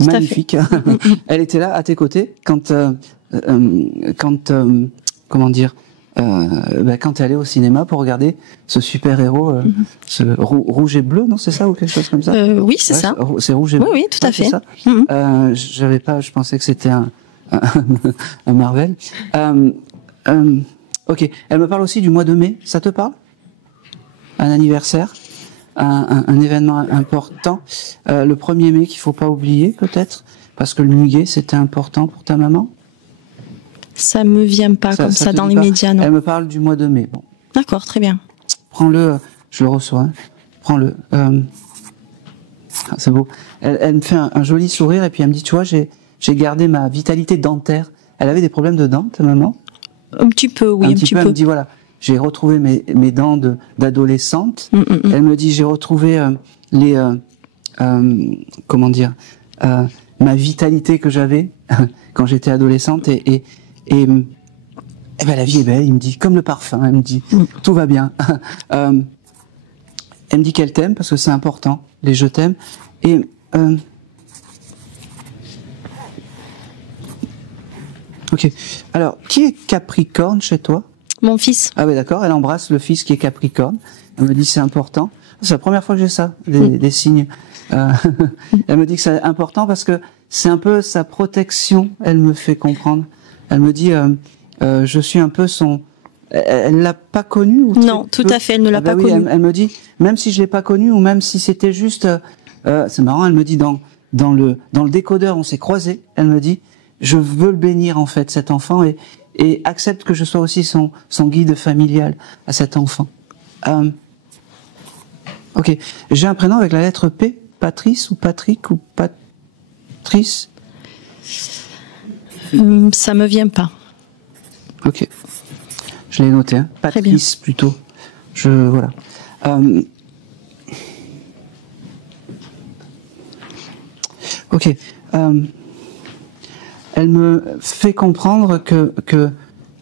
Magnifique. Elle était là à tes côtés quand quand t'es allé au cinéma pour regarder ce super-héros, ce rouge et bleu, non, c'est ça ou quelque chose comme ça? Oui, c'est ça. C'est rouge et bleu. Oui, tout à fait. Ça. Je pensais que c'était un Marvel. Ok. Elle me parle aussi du mois de mai. Ça te parle? Un anniversaire, un événement important. Le 1er mai qu'il faut pas oublier peut-être, parce que le muguet c'était important pour ta maman. Ça me vient pas comme ça dans l'immédiat, non. Elle me parle du mois de mai. Bon. D'accord, très bien. Prends-le, je le reçois. Hein. Prends-le. C'est beau. Elle me fait un joli sourire et puis elle me dit, tu vois, j'ai gardé ma vitalité dentaire. Elle avait des problèmes de dents, ta maman? Un petit peu, oui, un petit peu. Elle me dit, voilà, j'ai retrouvé mes dents d'adolescente. Elle me dit, j'ai retrouvé ma vitalité que j'avais quand j'étais adolescente et Eh ben la vie est belle, il me dit, comme le parfum, elle me dit, tout va bien. Elle me dit qu'elle t'aime parce que c'est important, les je t'aime. Et ok. Alors, qui est Capricorne chez toi? Mon fils. Ah oui, d'accord. Elle embrasse le fils qui est Capricorne. Elle me dit c'est important. C'est la première fois que j'ai ça, des signes. Elle me dit que c'est important parce que c'est un peu sa protection. Elle me fait comprendre. Elle me dit, je suis un peu son. Elle l'a pas connu ou non, tout à fait, elle ne l'a pas oui, connu. Elle me dit, même si je l'ai pas connu ou même si c'était juste, c'est marrant. Elle me dit dans le décodeur, on s'est croisés. Elle me dit, je veux le bénir en fait cet enfant et accepte que je sois aussi son guide familial à cet enfant. Ok, j'ai un prénom avec la lettre P, Patrice ou Patrick ou Patrice. Ça me vient pas. Ok, je l'ai noté, hein. Patrice plutôt. Voilà. Ok. Elle me fait comprendre que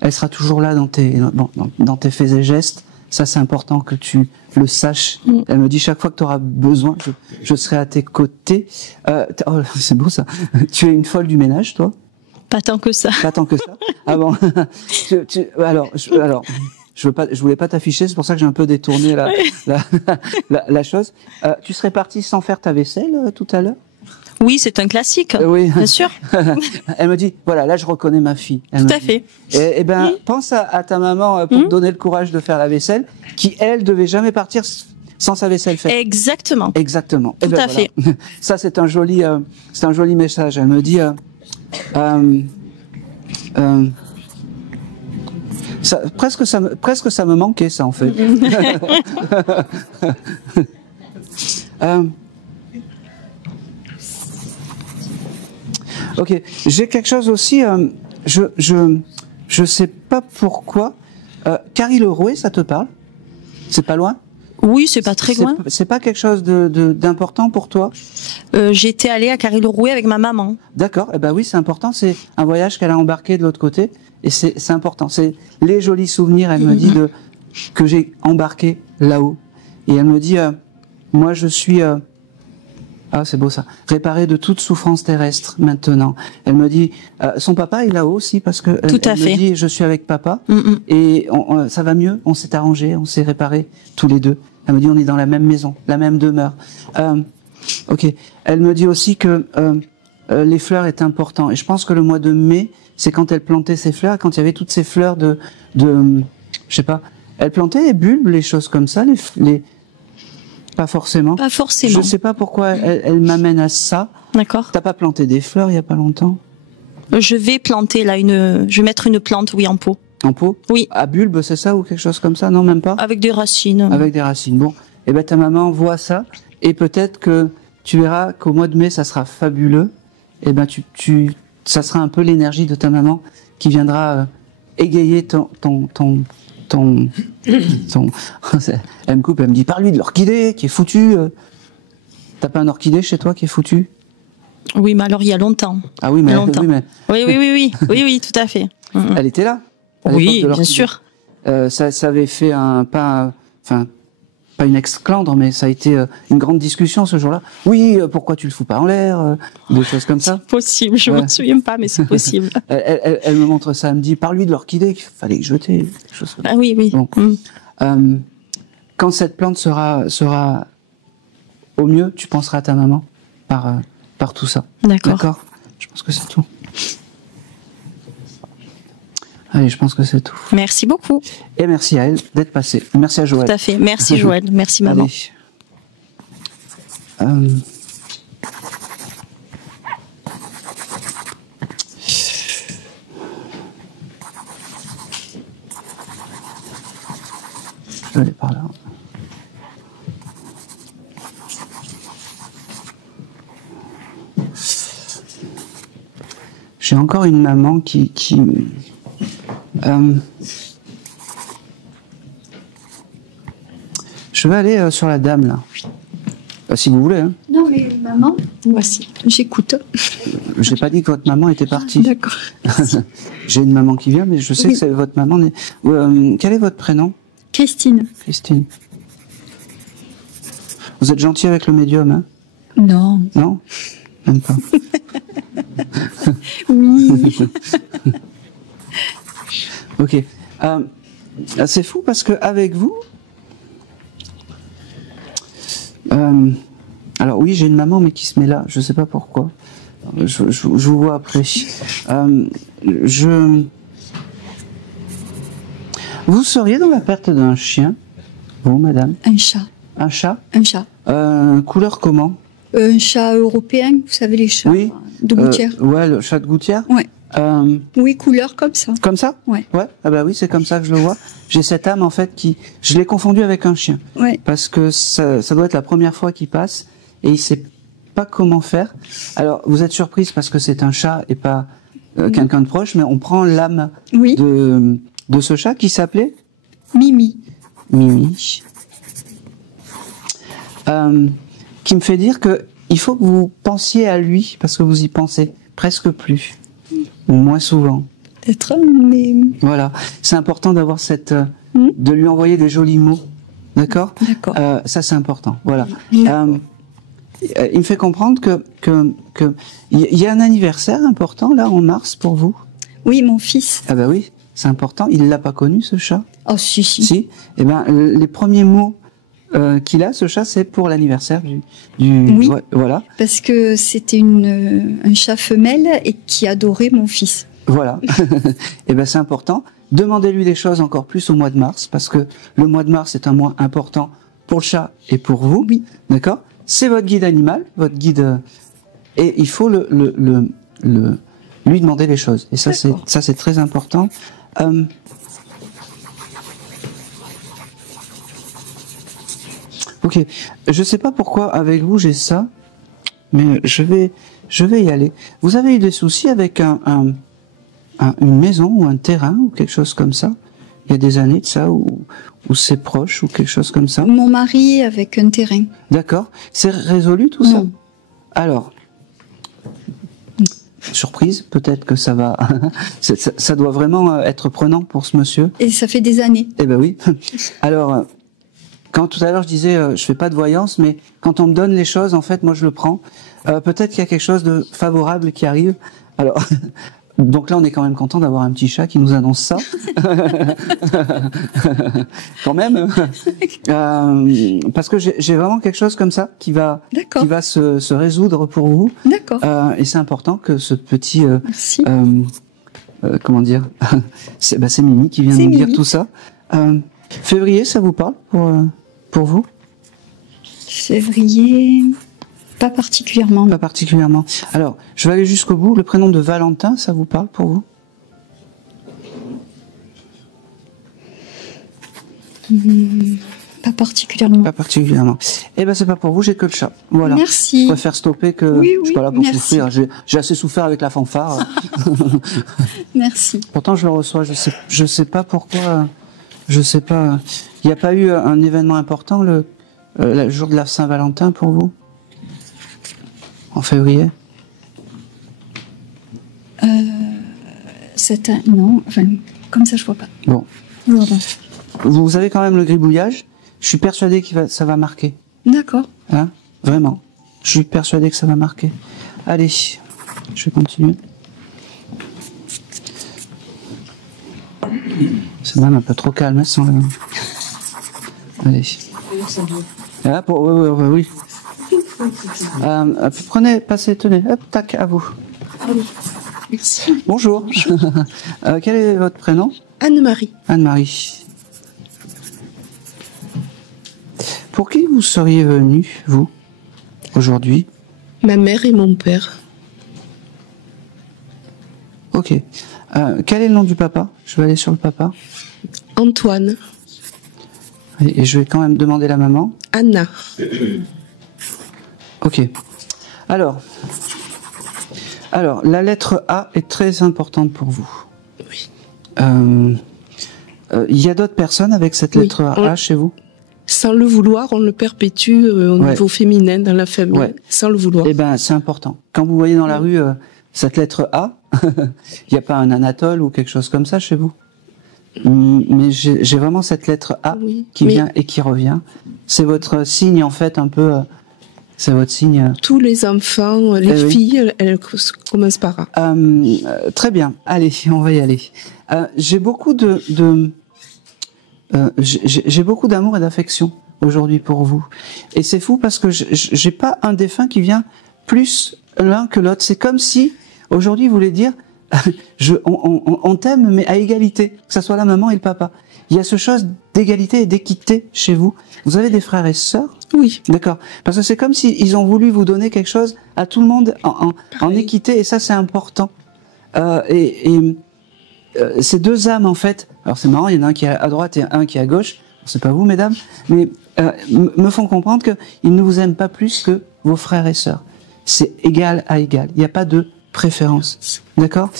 elle sera toujours là dans tes faits et gestes. Ça, c'est important que tu le saches. Elle me dit chaque fois que tu auras besoin, je serai à tes côtés. Oh, c'est beau ça. Tu es une folle du ménage, toi? Pas tant que ça. Pas tant que ça. Ah bon. Alors, je voulais pas t'afficher, c'est pour ça que j'ai un peu détourné la chose. Tu serais partie sans faire ta vaisselle tout à l'heure? Oui, c'est un classique. Oui. Bien sûr. Elle me dit, voilà, là je reconnais ma fille. Tout à fait. Et ben, pense à ta maman pour te donner le courage de faire la vaisselle, qui elle devait jamais partir sans sa vaisselle faite. Exactement. Exactement. Tout à fait. Ça c'est un joli message. Elle me dit, presque ça me manquait ça en fait. Ok, j'ai quelque chose aussi. Je sais pas pourquoi. Carry-le-Rouet, ça te parle? C'est pas loin? Oui, c'est pas très loin. C'est pas quelque chose d'important pour toi? J'étais allée à Carry-le-Rouet avec ma maman. D'accord. Eh ben oui, c'est important. C'est un voyage qu'elle a embarqué de l'autre côté, et c'est important. C'est les jolis souvenirs. Elle me dit que j'ai embarqué là-haut, et elle me dit, moi je suis. Ah, c'est beau ça. Réparée de toute souffrance terrestre maintenant. Elle me dit, son papa est là-haut aussi parce que elle me dit, je suis avec papa et ça va mieux. On s'est arrangé, on s'est réparé tous les deux. Elle me dit, on est dans la même maison, la même demeure. Ok. Elle me dit aussi que les fleurs est important. Et je pense que le mois de mai, c'est quand elle plantait ses fleurs, quand il y avait toutes ces fleurs de je sais pas. Elle plantait les bulbes, les choses comme ça, les Pas forcément. Pas forcément. Je sais pas pourquoi elle m'amène à ça. D'accord. T'as pas planté des fleurs il y a pas longtemps? Je vais planter là je vais mettre une plante, oui, en pot. En pot? Oui. À bulbe, c'est ça ou quelque chose comme ça? Non, même pas? Avec des racines. Avec des racines. Bon. Eh ben, ta maman voit ça et peut-être que tu verras qu'au mois de mai, ça sera fabuleux. Eh ben, ça sera un peu l'énergie de ta maman qui viendra égayer elle me coupe, elle me dit, parle-lui de l'orchidée qui est foutu. T'as pas un orchidée chez toi qui est foutu? Oui, mais alors il y a longtemps. Ah oui, mais longtemps. Oui, tout à fait. Elle était là? Oui, bien sûr. Ça avait fait pas une exclandre, mais ça a été une grande discussion ce jour-là. Oui, pourquoi tu le fous pas en l'air? Des choses comme ça. C'est possible, je me souviens pas, mais c'est possible. Elle me montre ça, elle me dit, parle-lui de l'orchidée qu'il fallait que jeter. Ah oui, oui. Bon. Quand cette plante sera au mieux, tu penseras à ta maman par tout ça. D'accord. D'accord. Je pense que c'est tout. Allez, je pense que c'est tout. Merci beaucoup. Et merci à elle d'être passée. Merci à Joël. Tout à fait. Merci Joël. Merci maman. Allez. Je vais aller par là. J'ai encore une maman qui je vais aller sur la dame là. Si vous voulez. Hein. Non mais maman, Voici, j'écoute. J'ai pas dit que votre maman était partie. D'accord. J'ai une maman qui vient, mais je sais que c'est votre maman. Quel est votre prénom? Christine. Christine. Vous êtes gentil avec le médium, hein? Non. Non? Même pas. Oui. Ok. C'est fou parce que avec vous, alors oui, j'ai une maman mais qui se met là, je sais pas pourquoi. Je vous vois après. Vous seriez dans la perte d'un chien, vous, madame? Un chat. Un chat? Un chat. Couleur comment? Un chat européen, vous savez les chats de gouttière. Ouais, le chat de gouttière. Ouais. Oui, couleur comme ça. Comme ça? Ouais. Ouais. Ah bah oui, c'est comme ça que je le vois. J'ai cette âme en fait je l'ai confondu avec un chien. Ouais. Parce que ça doit être la première fois qu'il passe et il sait pas comment faire. Alors vous êtes surprise parce que c'est un chat et pas quelqu'un de proche, mais on prend l'âme de ce chat qui s'appelait Mimi. Mimi. Qui me fait dire que il faut que vous pensiez à lui parce que vous y pensez presque plus ou moins souvent. Peut-être, mais voilà, c'est important d'avoir de lui envoyer des jolis mots, d'accord? D'accord. Ça c'est important. Voilà. Il me fait comprendre que il y a un anniversaire important là en mars pour vous. Oui, mon fils. Ah bah oui, c'est important. Il l'a pas connu ce chat? Oh si. Si. Eh ben les premiers mots qu'il a, ce chat, c'est pour l'anniversaire du oui, voilà. Parce que c'était un chat femelle et qui adorait mon fils. Voilà. Et ben c'est important. Demandez-lui des choses encore plus au mois de mars, parce que le mois de mars est un mois important pour le chat et pour vous. Oui. D'accord? C'est votre guide animal, votre guide, et il faut lui demander les choses. Et ça c'est très important. Ok, je sais pas pourquoi avec vous j'ai ça, mais je vais y aller. Vous avez eu des soucis avec une maison ou un terrain ou quelque chose comme ça? Il y a des années de ça, ou c'est proche ou quelque chose comme ça? Mon mari avec un terrain. D'accord. C'est résolu tout ça? Alors, surprise, peut-être que ça va. ça doit vraiment être prenant pour ce monsieur. Et ça fait des années. Eh ben oui. Alors. Quand tout à l'heure je disais je fais pas de voyance, mais quand on me donne les choses, en fait, moi je le prends. Peut-être qu'il y a quelque chose de favorable qui arrive. Alors, donc là on est quand même content d'avoir un petit chat qui nous annonce ça. Quand même. Parce que j'ai vraiment quelque chose comme ça qui va se résoudre pour vous. D'accord. Et c'est important que ce petit merci. Comment dire c'est Mimi qui vient de nous dire tout ça. Février, ça vous parle pour vous? Février, pas particulièrement. Pas particulièrement. Alors, je vais aller jusqu'au bout. Le prénom de Valentin, ça vous parle pour vous? Pas particulièrement. Pas particulièrement. Eh ben, c'est pas pour vous, j'ai que le chat. Voilà. Merci. Je préfère stopper que je suis pas là pour souffrir. J'ai assez souffert avec la fanfare. Merci. Pourtant, je le reçois. Je sais pas pourquoi. Je sais pas. Il n'y a pas eu un événement important le jour de la Saint-Valentin pour vous? En février? Non, enfin, comme ça je vois pas. Bon. Voilà. Vous avez quand même le gribouillage. Je suis persuadé que ça va marquer. D'accord. Hein? Vraiment. Je suis persuadé que ça va marquer. Allez, je vais continuer. C'est même un peu trop calme, sans le... Allez. Ah, oui. Prenez, passez, tenez, hop, tac, à vous. Merci. Bonjour. Quel est votre prénom? Anne-Marie. Anne-Marie. Pour qui vous seriez venu, vous, aujourd'hui? Ma mère et mon père. Ok. Quel est le nom du papa? Je vais aller sur le papa. Antoine. Et je vais quand même demander la maman. Anna. Ok. Alors, la lettre A est très importante pour vous. Oui. Il y a d'autres personnes avec cette lettre A chez vous? sans le vouloir, on le perpétue au niveau féminin dans la famille, sans le vouloir. Eh ben, c'est important. Quand vous voyez dans la rue cette lettre A, il n'y a pas un Anatole ou quelque chose comme ça chez vous? Mais j'ai vraiment cette lettre A qui vient et qui revient. C'est votre signe, en fait, un peu... c'est votre signe... Tous les enfants, les filles, elles commencent par A. Très bien. Allez, on va y aller. J'ai beaucoup j'ai beaucoup d'amour et d'affection aujourd'hui pour vous. Et c'est fou parce que j'ai pas un défunt qui vient plus l'un que l'autre. C'est comme si, aujourd'hui, vous voulez dire, on t'aime, mais à égalité, que ça soit la maman et le papa. Il y a ce chose d'égalité et d'équité chez vous. Vous avez des frères et sœurs? Oui. D'accord. Parce que c'est comme si ils ont voulu vous donner quelque chose à tout le monde en équité, et ça, c'est important. Ces deux âmes, en fait, alors c'est marrant, il y en a un qui est à droite et un qui est à gauche, c'est pas vous, mesdames, mais me font comprendre qu'ils ne vous aiment pas plus que vos frères et sœurs. C'est égal à égal. Il n'y a pas de préférence. D'accord?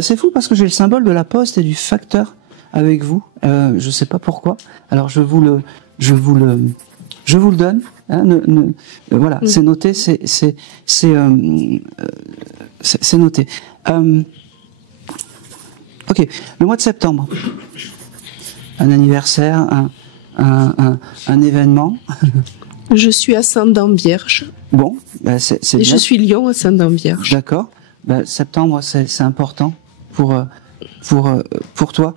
C'est fou parce que j'ai le symbole de la poste et du facteur avec vous. Je sais pas pourquoi. Alors je vous le donne. Hein, voilà, c'est noté. C'est noté. Ok, le mois de septembre, un anniversaire, un événement. Je suis ascendant Vierge. Bon, bah c'est bien. Et je suis Lion, ascendant Vierge. D'accord. Bah, septembre, c'est important pour toi.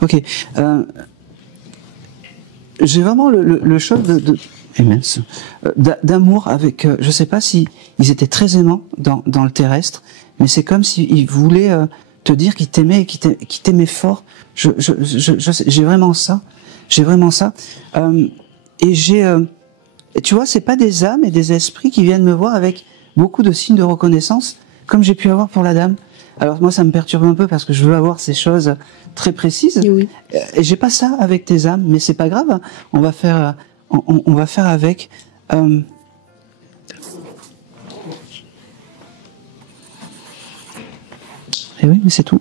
Ok. J'ai vraiment le choc d'amour avec. Je sais pas si ils étaient très aimants dans le terrestre, mais c'est comme s'ils voulaient te dire qu'ils t'aimaient et qu'ils t'aimaient fort. J'ai vraiment ça. Et tu vois, c'est pas des âmes et des esprits qui viennent me voir avec beaucoup de signes de reconnaissance, comme j'ai pu avoir pour la dame. Alors moi, ça me perturbe un peu parce que je veux avoir ces choses très précises. Oui. Et j'ai pas ça avec tes âmes, mais c'est pas grave. Hein. On va faire avec. Et oui, mais c'est tout.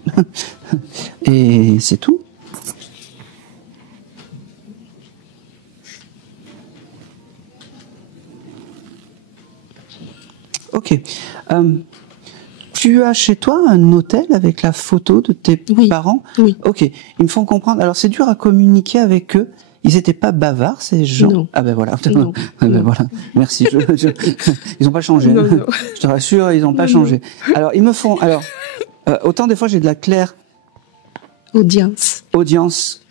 Et c'est tout. Ok. Tu as chez toi un hôtel avec la photo de tes parents? Oui. Ok. Ils me font comprendre. Alors c'est dur à communiquer avec eux. Ils n'étaient pas bavards, ces gens? Non. Ah ben voilà. Non. Ah ben voilà. Merci. Ils n'ont pas changé. Non, non. Je te rassure, ils n'ont pas changé. Alors ils me font. Alors autant des fois j'ai de la claire audience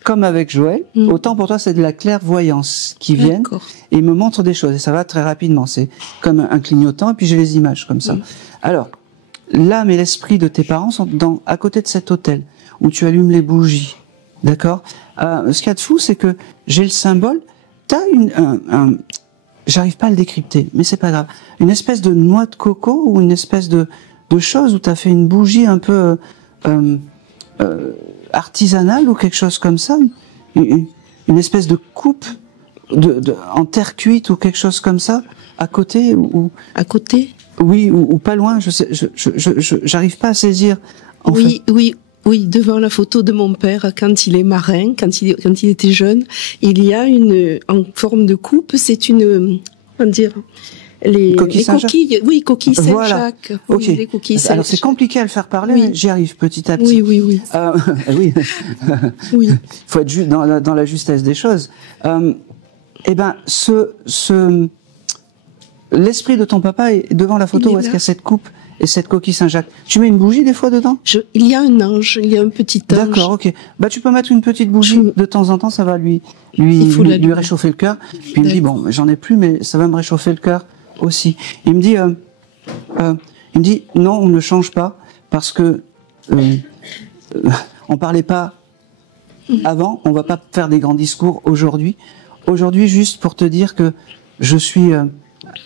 comme avec Joël. Autant pour toi c'est de la clairvoyance qui viennent et ils me montrent des choses et ça va très rapidement. C'est comme un clignotant et puis j'ai les images comme ça. Alors l'âme et l'esprit de tes parents sont à côté de cet hôtel où tu allumes les bougies. D'accord? Ce qu'il y a de fou, c'est que j'ai le symbole. T'as j'arrive pas à le décrypter, mais c'est pas grave. Une espèce de noix de coco ou une espèce de chose où t'as fait une bougie un peu artisanale ou quelque chose comme ça. Une espèce de coupe en terre cuite ou quelque chose comme ça à côté ou à côté. Oui, ou pas loin. J'arrive pas à saisir. Oui, devant la photo de mon père, quand il est marin, quand il était jeune, il y a en forme de coupe, c'est une, comment dire, les coquilles, coquilles Saint-Jacques. Ok. Oui, les coquilles Saint-Jacques. Alors c'est compliqué à le faire parler, mais j'y arrive petit à petit. Oui. Oui. Faut être juste dans la justesse des choses. Eh ben, l'esprit de ton papa est devant la photo où est-ce qu'il y a cette coupe et cette coquille Saint-Jacques. Tu mets une bougie des fois dedans? Il y a un ange, il y a un petit ange. D'accord, ok. Bah tu peux mettre une petite bougie de temps en temps, ça va lui réchauffer le cœur. Puis il me dit bon, j'en ai plus, mais ça va me réchauffer le cœur aussi. Il me dit non, on ne change pas parce que on parlait pas avant, on va pas faire des grands discours aujourd'hui. Aujourd'hui, juste pour te dire que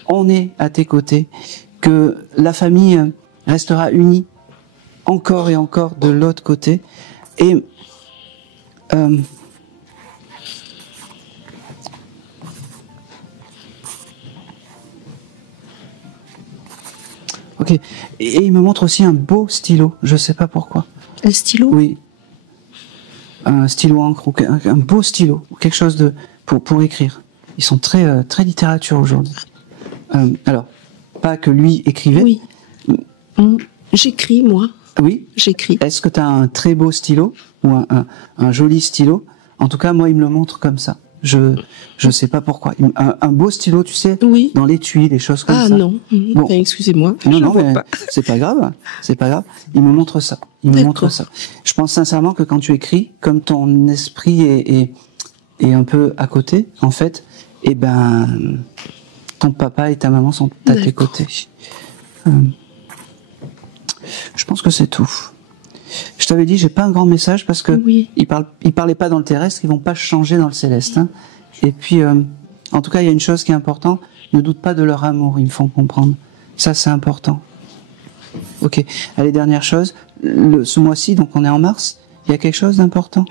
on est à tes côtés, que la famille restera unie encore et encore de l'autre côté. Et ok. Et il me montre aussi un beau stylo. Je sais pas pourquoi. Un stylo? Oui. un stylo encre, ou un beau stylo, ou quelque chose pour écrire. Ils sont très littérature aujourd'hui. Alors, pas que lui écrivait. Oui. J'écris, moi. Oui. J'écris. Est-ce que tu as un très beau stylo ou un joli stylo? En tout cas, moi, il me le montre comme ça. Je sais pas pourquoi. Un beau stylo, tu sais, oui. dans l'étui, des choses comme ça. Ah non. Bon. Enfin, excusez-moi. Non, mais c'est pas grave. C'est pas grave. Il me montre ça. Il me montre ça. Je pense sincèrement que quand tu écris, comme ton esprit est un peu à côté, en fait, eh ben, ton papa et ta maman sont à tes côtés. Je pense que c'est tout. Je t'avais dit, j'ai pas un grand message parce que ils parlaient pas dans le terrestre, ils vont pas changer dans le céleste. Hein. Et puis, en tout cas, il y a une chose qui est importante, ne doute pas de leur amour, ils me font comprendre. Ça, c'est important. Ok. Allez, dernière chose, ce mois-ci, donc on est en mars, il y a quelque chose d'important?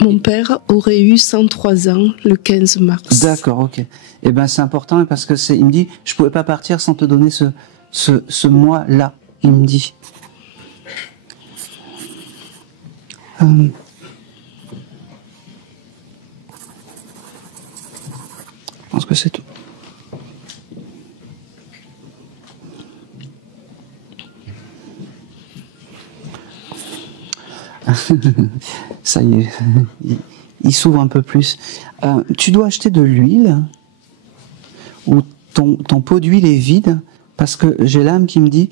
Mon père aurait eu 103 ans le 15 mars. D'accord, ok. Eh ben, c'est important parce que il me dit, je pouvais pas partir sans te donner ce mois-là, il me dit. Je pense que c'est tout. Ça y est, il s'ouvre un peu plus. Tu dois acheter de l'huile ou ton pot d'huile est vide parce que j'ai l'âme qui me dit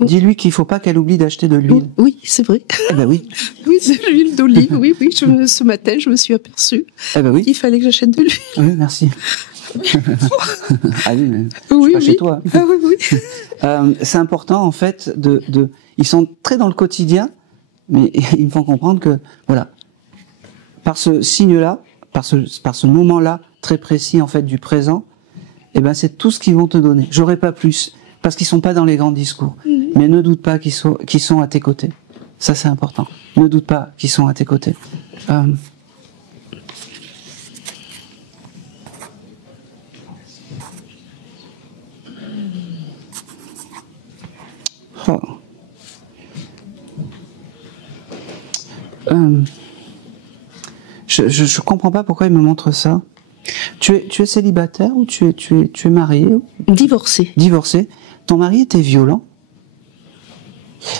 dis-lui qu'il faut pas qu'elle oublie d'acheter de l'huile. Oui, c'est vrai. Eh ben oui. Oui, c'est l'huile d'olive. Oui, ce matin, je me suis aperçue qu'il fallait que j'achète de l'huile. Oui, merci. Ah oui, mais oui, pas chez toi. Ah oui. C'est important en fait ils sont très dans le quotidien, mais ils me font comprendre que voilà, par ce signe-là, par ce moment-là très précis en fait du présent, eh ben c'est tout ce qu'ils vont te donner. J'aurai pas plus parce qu'ils sont pas dans les grands discours. Mais ne doute pas qu'ils sont à tes côtés. Ça c'est important. Ne doute pas qu'ils sont à tes côtés. Oh. Je comprends pas pourquoi il me montre ça. Tu es célibataire ou tu es marié? Divorcé. Divorcé. Ton mari était violent?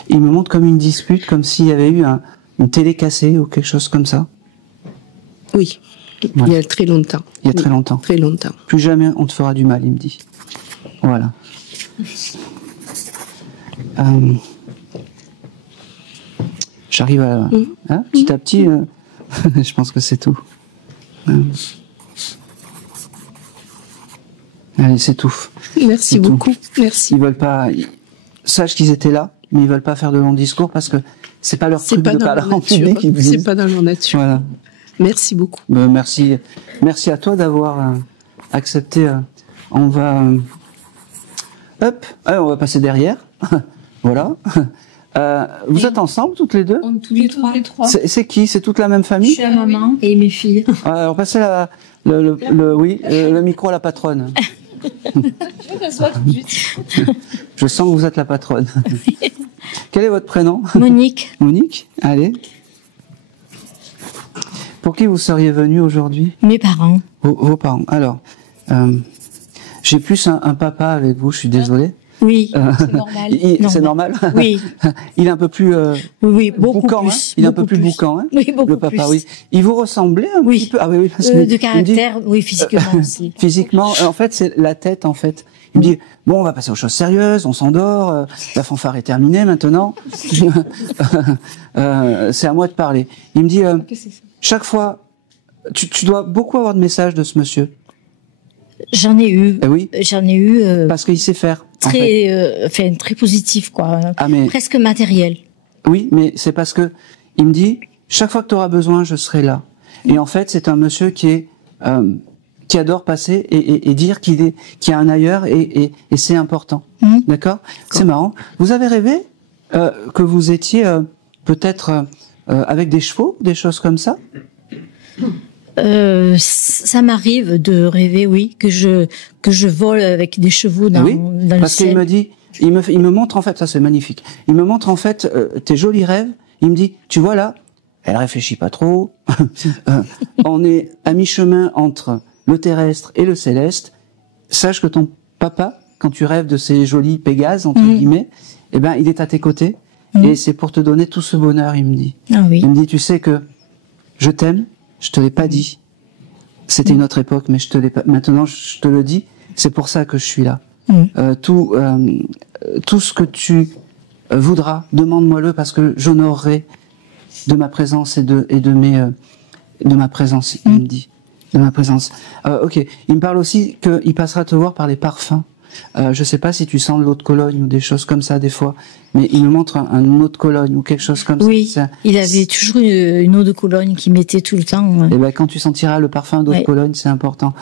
Il me montre comme une dispute, comme s'il y avait eu une télé cassée ou quelque chose comme ça. Oui. Ouais. Il y a très longtemps. Il y a très longtemps. Très longtemps. Plus jamais on te fera du mal, il me dit. Voilà. J'arrive à... Hein, petit à petit, je pense que c'est tout. Allez, c'est tout. Merci beaucoup. Merci. Ils veulent pas... Sache qu'ils étaient là, mais ils veulent pas faire de longs discours parce que c'est pas leur truc de parler en public. C'est pas dans leur nature. Voilà. Merci beaucoup. Merci à toi d'avoir accepté. On va... Hop, allez, on va passer derrière. Voilà. Vous êtes ensemble toutes les deux? Tous les trois. C'est qui? C'est toute la même famille? Je suis la maman et mes filles. Alors passez le micro à la patronne. Je sens que vous êtes la patronne. Quel est votre prénom? Monique. Monique, allez. Pour qui vous seriez venu aujourd'hui? Mes parents. Vos parents. Alors, j'ai plus un papa avec vous, je suis désolé. Oui, c'est normal. C'est normal. Oui. Il est un peu plus oui, beaucoup boucan, plus. Hein, il est un peu plus boucan, hein. Oui, beaucoup le papa, plus. Oui. Il vous ressemblait un petit peu. Ah oui, parce que de caractère, oui, physiquement aussi. Physiquement, en fait, c'est la tête, en fait. Il me dit, bon, on va passer aux choses sérieuses, on s'endort, la fanfare est terminée maintenant. C'est à moi de parler. Il me dit, chaque fois, tu dois beaucoup avoir de messages de ce monsieur. J'en ai eu. Oui. J'en ai eu. Parce qu'il sait faire. Très, très positif, quoi. Ah, mais... Presque matériel. Oui, mais c'est parce que il me dit, chaque fois que tu auras besoin, je serai là. Et en fait, c'est un monsieur qui adore passer et dire qu'il y a un ailleurs et c'est important. D'accord? C'est marrant. Vous avez rêvé que vous étiez peut-être avec des chevaux, des choses comme ça? Ça m'arrive de rêver, oui, que je vole avec des chevaux dans le ciel. Parce qu'il me dit, il me montre en fait, ça c'est magnifique. Il me montre en fait tes jolis rêves. Il me dit, tu vois là, elle réfléchit pas trop. On est à mi-chemin entre le terrestre et le céleste. Sache que ton papa, quand tu rêves de ces jolis Pégases, entre guillemets, eh ben, il est à tes côtés. Et c'est pour te donner tout ce bonheur, il me dit. Ah oui. Il me dit, tu sais que je t'aime, je te l'ai pas dit. C'était une autre époque, mais je te l'ai pas. Maintenant, je te le dis. C'est pour ça que je suis là. Tout ce que tu voudras, demande-moi-le, parce que j'honorerai de ma présence et de ma présence. Il me dit, de ma présence. Ok. Il me parle aussi qu'il passera te voir par les parfums. Je sais pas si tu sens l'eau de Cologne ou des choses comme ça des fois, mais il me montre un eau de Cologne ou quelque chose comme ça. Oui, il avait toujours une eau de Cologne qu'il mettait tout le temps. Et ben quand tu sentiras le parfum d'eau de Cologne, c'est important.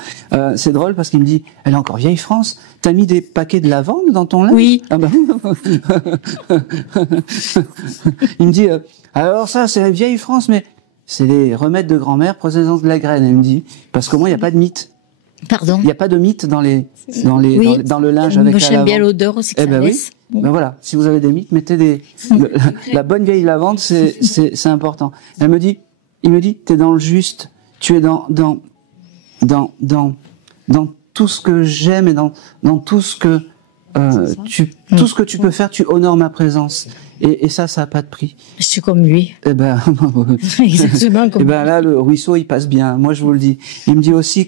C'est drôle parce qu'il me dit, elle est encore vieille France. T'as mis des paquets de lavande dans ton linge? Oui. Ah ben. Il me dit, alors ça c'est la vieille France, mais c'est les remèdes de grand-mère, prenez-en de la graine. Il me dit, parce qu'au moins il n'y a pas de mythe. Pardon. Il n'y a pas de mythe dans le linge avec la lavande. J'aime bien l'odeur aussi que ça laisse. Oui. Ben voilà, si vous avez des mythes, mettez la bonne vieille lavande, c'est important. Il me dit, t'es dans le juste, tu es dans tout ce que j'aime et dans tout ce que tout ce que tu peux faire, tu honores ma présence. Et ça a pas de prix. Je suis comme lui. Eh ben, exactement comme eh ben là, le ruisseau, il passe bien. Moi, je vous le dis. Il me dit aussi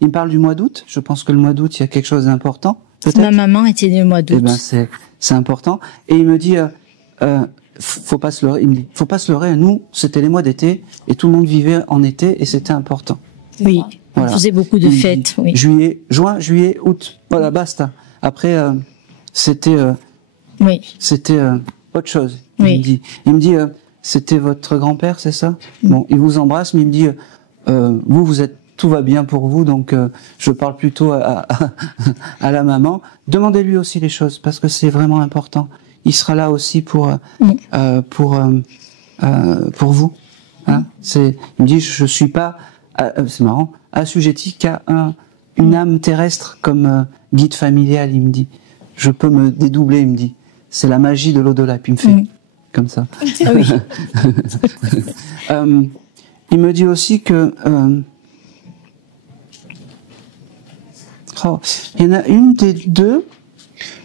il me parle du mois d'août. Je pense que le mois d'août, il y a quelque chose d'important. Ma maman était née le mois d'août. Eh ben, c'est important. Et il me dit, faut pas se leurrer. Il me dit, faut pas se leurrer. Nous, c'était les mois d'été et tout le monde vivait en été et c'était important. Oui. Voilà. On faisait beaucoup de fêtes. Oui. Juin, juillet, août. Voilà, basta. Après, c'était autre chose. Oui. Il me dit, c'était votre grand-père, c'est ça? Bon, il vous embrasse, mais il me dit, vous êtes, tout va bien pour vous, donc je parle plutôt à la maman. Demandez-lui aussi les choses, parce que c'est vraiment important. Il sera là aussi pour vous. Hein? Il me dit, je suis pas, c'est marrant, assujetti qu'à une âme terrestre comme guide familial, il me dit. Je peux me dédoubler, il me dit. C'est la magie de l'au-delà, puis il me fait comme ça. Ah oui. Il me dit aussi que il y en a une des deux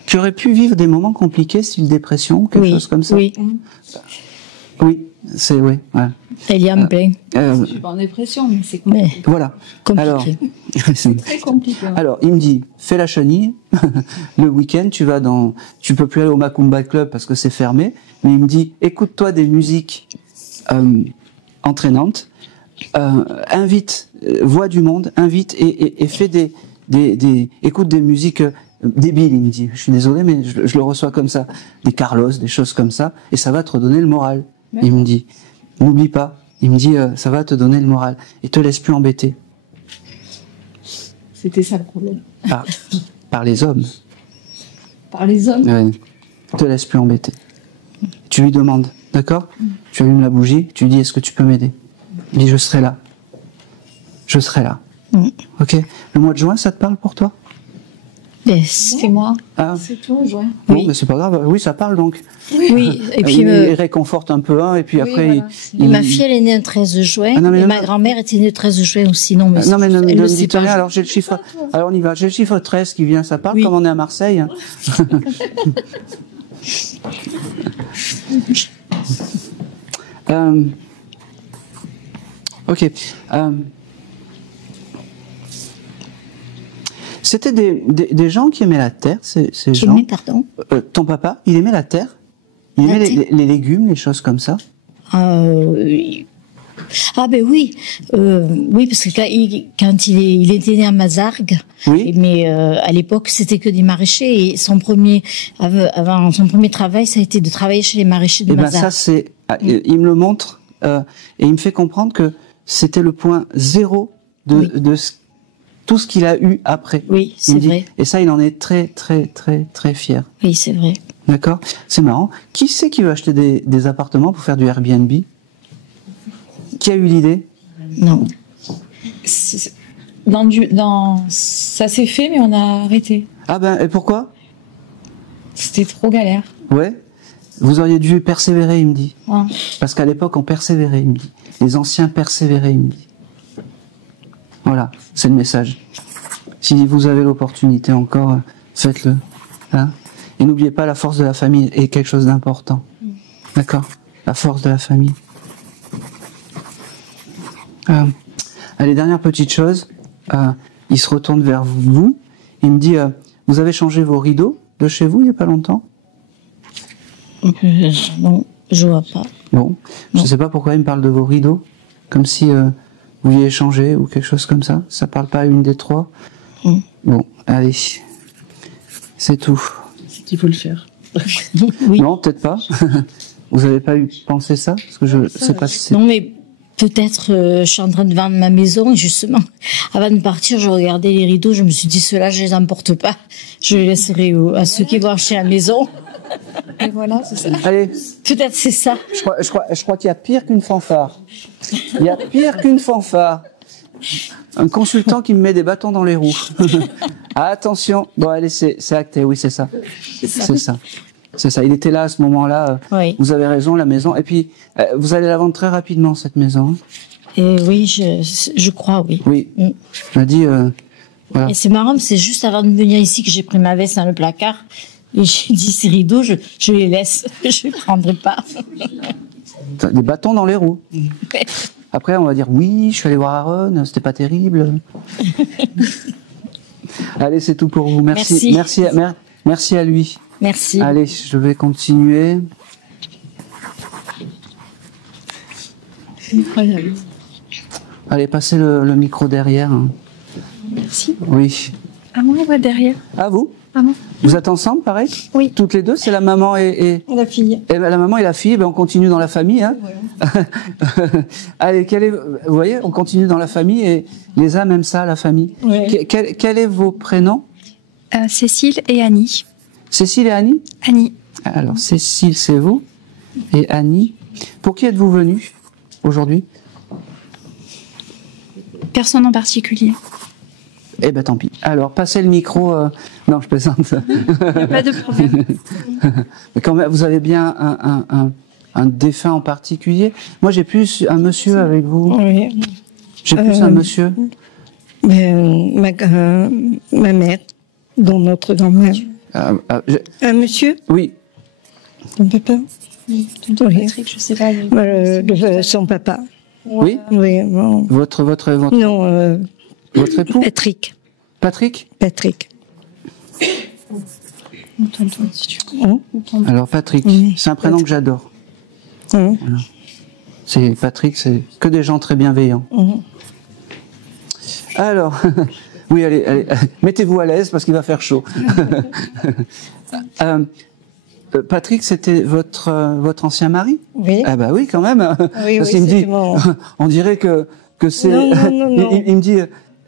qui aurait pu vivre des moments compliqués, style dépression, quelque chose comme ça. Oui. Oui, c'est ouais. Elle y a en plein. Je suis pas en dépression, mais c'est compliqué. Voilà. Compliqué. Alors, c'est très compliqué. Alors, il me dit, fais la chenille. Le week-end, tu peux plus aller au Macumba Club parce que c'est fermé. Mais il me dit, écoute-toi des musiques entraînantes. Invite, vois du monde, invite et fais écoute des musiques débiles, il me dit. Je suis désolé, mais je le reçois comme ça. Des Carlos, des choses comme ça. Et ça va te redonner le moral. Il me dit, n'oublie pas. Il me dit, ça va te donner le moral. Et te laisse plus embêter. C'était ça le problème. Par les hommes. Par les hommes? Ouais. Te laisse plus embêter. Tu lui demandes, d'accord? Tu allumes la bougie, tu lui dis, est-ce que tu peux m'aider? Il dit, je serai là. Je serai là. Ok? Le mois de juin, ça te parle pour toi? C'est moi. C'est tout, juin. Bon, mais c'est pas grave. Oui, ça parle donc. Oui. Et puis il réconforte un peu, et puis après. Voilà. Ma fille, elle est née le 13 juin. Et ma grand-mère était née le 13 juin aussi. Non, mais ne me dites rien. Alors j'ai le chiffre. Alors on y va. J'ai le chiffre 13 qui vient. Ça parle comme on est à Marseille. Ok. C'était des gens qui aimaient la terre, ces gens. Pardon. Ton papa, il aimait la terre. Il aimait les légumes, les choses comme ça. Ah ben oui, oui parce que quand il était né à Mazargues, mais à l'époque c'était que des maraîchers et avant son premier travail ça a été de travailler chez les maraîchers de Mazargues. Ça c'est, il me le montre et il me fait comprendre que c'était le point zéro de tout ce qu'il a eu après. Oui, c'est vrai. Et ça, il en est très, très, très, très fier. Oui, c'est vrai. D'accord? C'est marrant. Qui c'est qui veut acheter des appartements pour faire du Airbnb? Qui a eu l'idée? Non. Ça s'est fait, mais on a arrêté. Ah ben, et pourquoi? C'était trop galère. Ouais. Vous auriez dû persévérer, il me dit. Ouais. Parce qu'à l'époque, on persévérait, il me dit. Les anciens persévéraient, il me dit. Voilà, c'est le message. Si vous avez l'opportunité encore, faites-le. Hein, et n'oubliez pas, la force de la famille est quelque chose d'important. D'accord? La force de la famille. Allez, dernière petite chose. Il se retourne vers vous. Il me dit, vous avez changé vos rideaux de chez vous il n'y a pas longtemps? Non, je vois pas. Bon, je ne sais pas pourquoi il me parle de vos rideaux, comme si vous y avez changé ou quelque chose comme ça. Ça parle pas à une des trois. Bon, allez, c'est tout. Il faut le faire. Oui. Non, peut-être pas. Vous n'avez pas eu pensé ça? Parce que je sais pas si c'est... Non, mais peut-être je suis en train de vendre ma maison et justement, avant de partir, je regardais les rideaux, je me suis dit, ceux-là, je les emporte pas. Je les laisserai à ceux qui vont acheter la maison. Et voilà, c'est ça. Allez. Peut-être c'est ça. Je crois qu'il y a pire qu'une fanfare. Il y a pire qu'une fanfare. Un consultant qui me met des bâtons dans les roues. Attention. Bon, allez, c'est acté. Oui, c'est ça. C'est ça. C'est ça. Il était là à ce moment-là. Oui. Vous avez raison, la maison. Et puis, vous allez la vendre très rapidement, cette maison. Et oui, je crois, oui. Oui. Il m'a dit... voilà. Et c'est marrant, c'est juste avant de venir ici que j'ai pris ma veste dans le placard. Et j'ai dit, ces rideaux, je les laisse. Je les prendrai pas. Des bâtons dans les roues. Après, on va dire, oui, je suis allé voir Aaron, c'était pas terrible. Allez, c'est tout pour vous. Merci. Merci à lui. Merci. Allez, je vais continuer. Incroyable. Allez, passez le micro derrière. Merci. Oui. À moi, ouais, derrière. À vous? À moi. Vous êtes ensemble, pareil? Oui. Toutes les deux, c'est la maman et La fille. Et la maman et la fille, ben on continue dans la famille. Hein. Ouais. Allez, vous voyez, on continue dans la famille et les âmes aiment ça, la famille. Ouais. Quel est vos prénoms? Cécile et Annie. Cécile et Annie? Annie. Alors, Cécile, c'est vous. Et Annie. Pour qui êtes-vous venus aujourd'hui? Personne en particulier. Eh ben tant pis. Alors, passez le micro. Non, je plaisante. Pas de problème. Mais quand même, vous avez bien un défunt en particulier. Moi, j'ai plus un monsieur avec vous. Oui. J'ai plus un monsieur. Ma mère, dont notre grand-mère. Un monsieur? Oui. Ton papa? Oui. Patrick, je sais pas. Son papa. Oui. Oui. Bon. Votre Non. Votre époux? Patrick. Patrick? Patrick. Alors Patrick, c'est un prénom que j'adore. Voilà. C'est Patrick, c'est que des gens très bienveillants. Alors, oui, allez, mettez-vous à l'aise parce qu'il va faire chaud. Patrick, c'était votre ancien mari? Oui. Ah bah oui, quand même. Oui, parce qu'il me dit, on dirait que c'est. Non. Il me dit.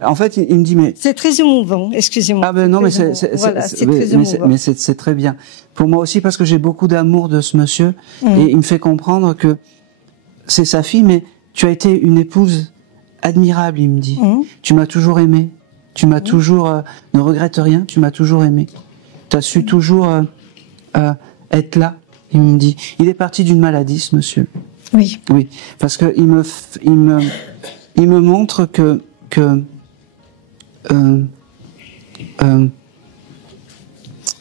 En fait, il me dit, mais... C'est très émouvant, excusez-moi. Ah ben non, mais c'est très émouvant. Mais c'est très bien. Pour moi aussi, parce que j'ai beaucoup d'amour de ce monsieur, et il me fait comprendre que c'est sa fille, mais tu as été une épouse admirable, il me dit. Tu m'as toujours aimé. Tu m'as toujours... ne regrette rien, tu m'as toujours aimé. Tu as su toujours être là, il me dit. Il est parti d'une maladie, ce monsieur. Oui. Oui, parce que il me montre que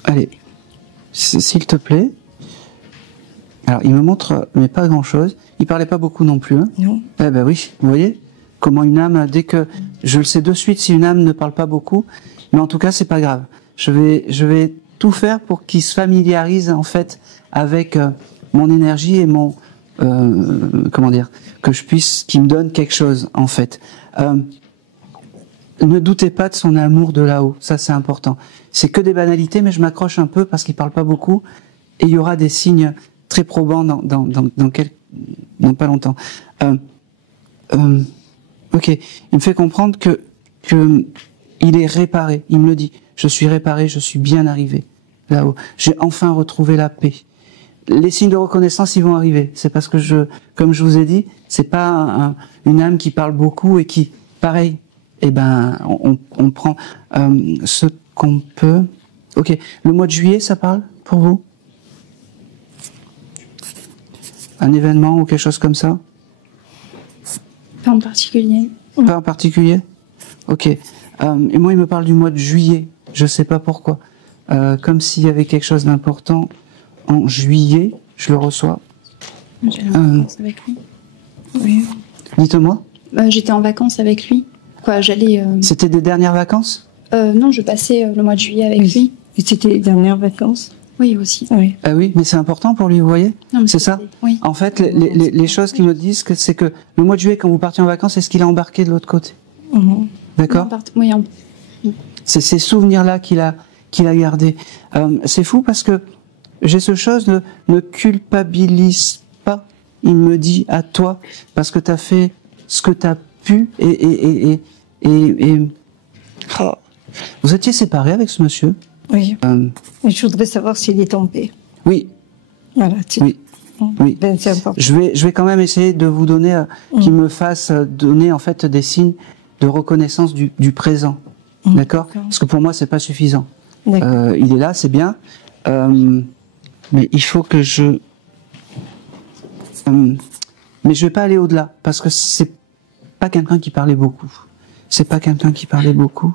allez, s'il te plaît. Alors, il me montre, mais pas grand-chose. Il parlait pas beaucoup non plus. Hein. Non. Eh ben oui, vous voyez comment une âme, dès que je le sais de suite, si une âme ne parle pas beaucoup, mais en tout cas, c'est pas grave. Je vais tout faire pour qu'il se familiarise en fait avec mon énergie et mon comment dire, que je puisse, qu'il me donne quelque chose en fait. Ne doutez pas de son amour de là-haut, ça c'est important. C'est que des banalités, mais je m'accroche un peu parce qu'il parle pas beaucoup, et il y aura des signes très probants dans pas longtemps. Ok, il me fait comprendre que il est réparé. Il me le dit. Je suis réparé, je suis bien arrivé là-haut. J'ai enfin retrouvé la paix. Les signes de reconnaissance, ils vont arriver. C'est parce que comme je vous ai dit, c'est pas une âme qui parle beaucoup et qui, pareil. Eh ben, on prend ce qu'on peut. Ok, le mois de juillet, ça parle pour vous? Un événement ou quelque chose comme ça? Pas en particulier. Pas en particulier? Ok. Et moi, il me parle du mois de juillet. Je sais pas pourquoi. Comme s'il y avait quelque chose d'important en juillet. Je le reçois. J'allais en vacances avec lui. Oui. Dites-moi. J'étais en vacances avec lui. Quoi, j'allais. C'était des dernières vacances? Non, je passais le mois de juillet avec lui. Et c'était les dernières vacances? Oui, aussi. Oui. Ah oui, mais c'est important pour lui, vous voyez? C'est ça? Oui. En fait, les choses qui me disent c'est que le mois de juillet, quand vous partiez en vacances, est-ce qu'il a embarqué de l'autre côté? D'accord? Oui. C'est ces souvenirs-là qu'il a gardés. C'est fou parce que j'ai ce chose de ne culpabilise pas. Il me dit à toi parce que tu as fait ce que tu as pu et oh. Vous étiez séparés avec ce monsieur? Oui. Mais je voudrais savoir s'il est tombé. Oui. Voilà. Oui. Oui. Ben, c'est important. Je vais quand même essayer de vous donner, qu'il me fasse donner en fait des signes de reconnaissance du présent. D'accord? Parce que pour moi, c'est pas suffisant. Il est là, c'est bien. Mais il faut que je... mais je vais pas aller au-delà, parce que c'est pas quelqu'un qui parlait beaucoup. C'est pas quelqu'un qui parlait beaucoup.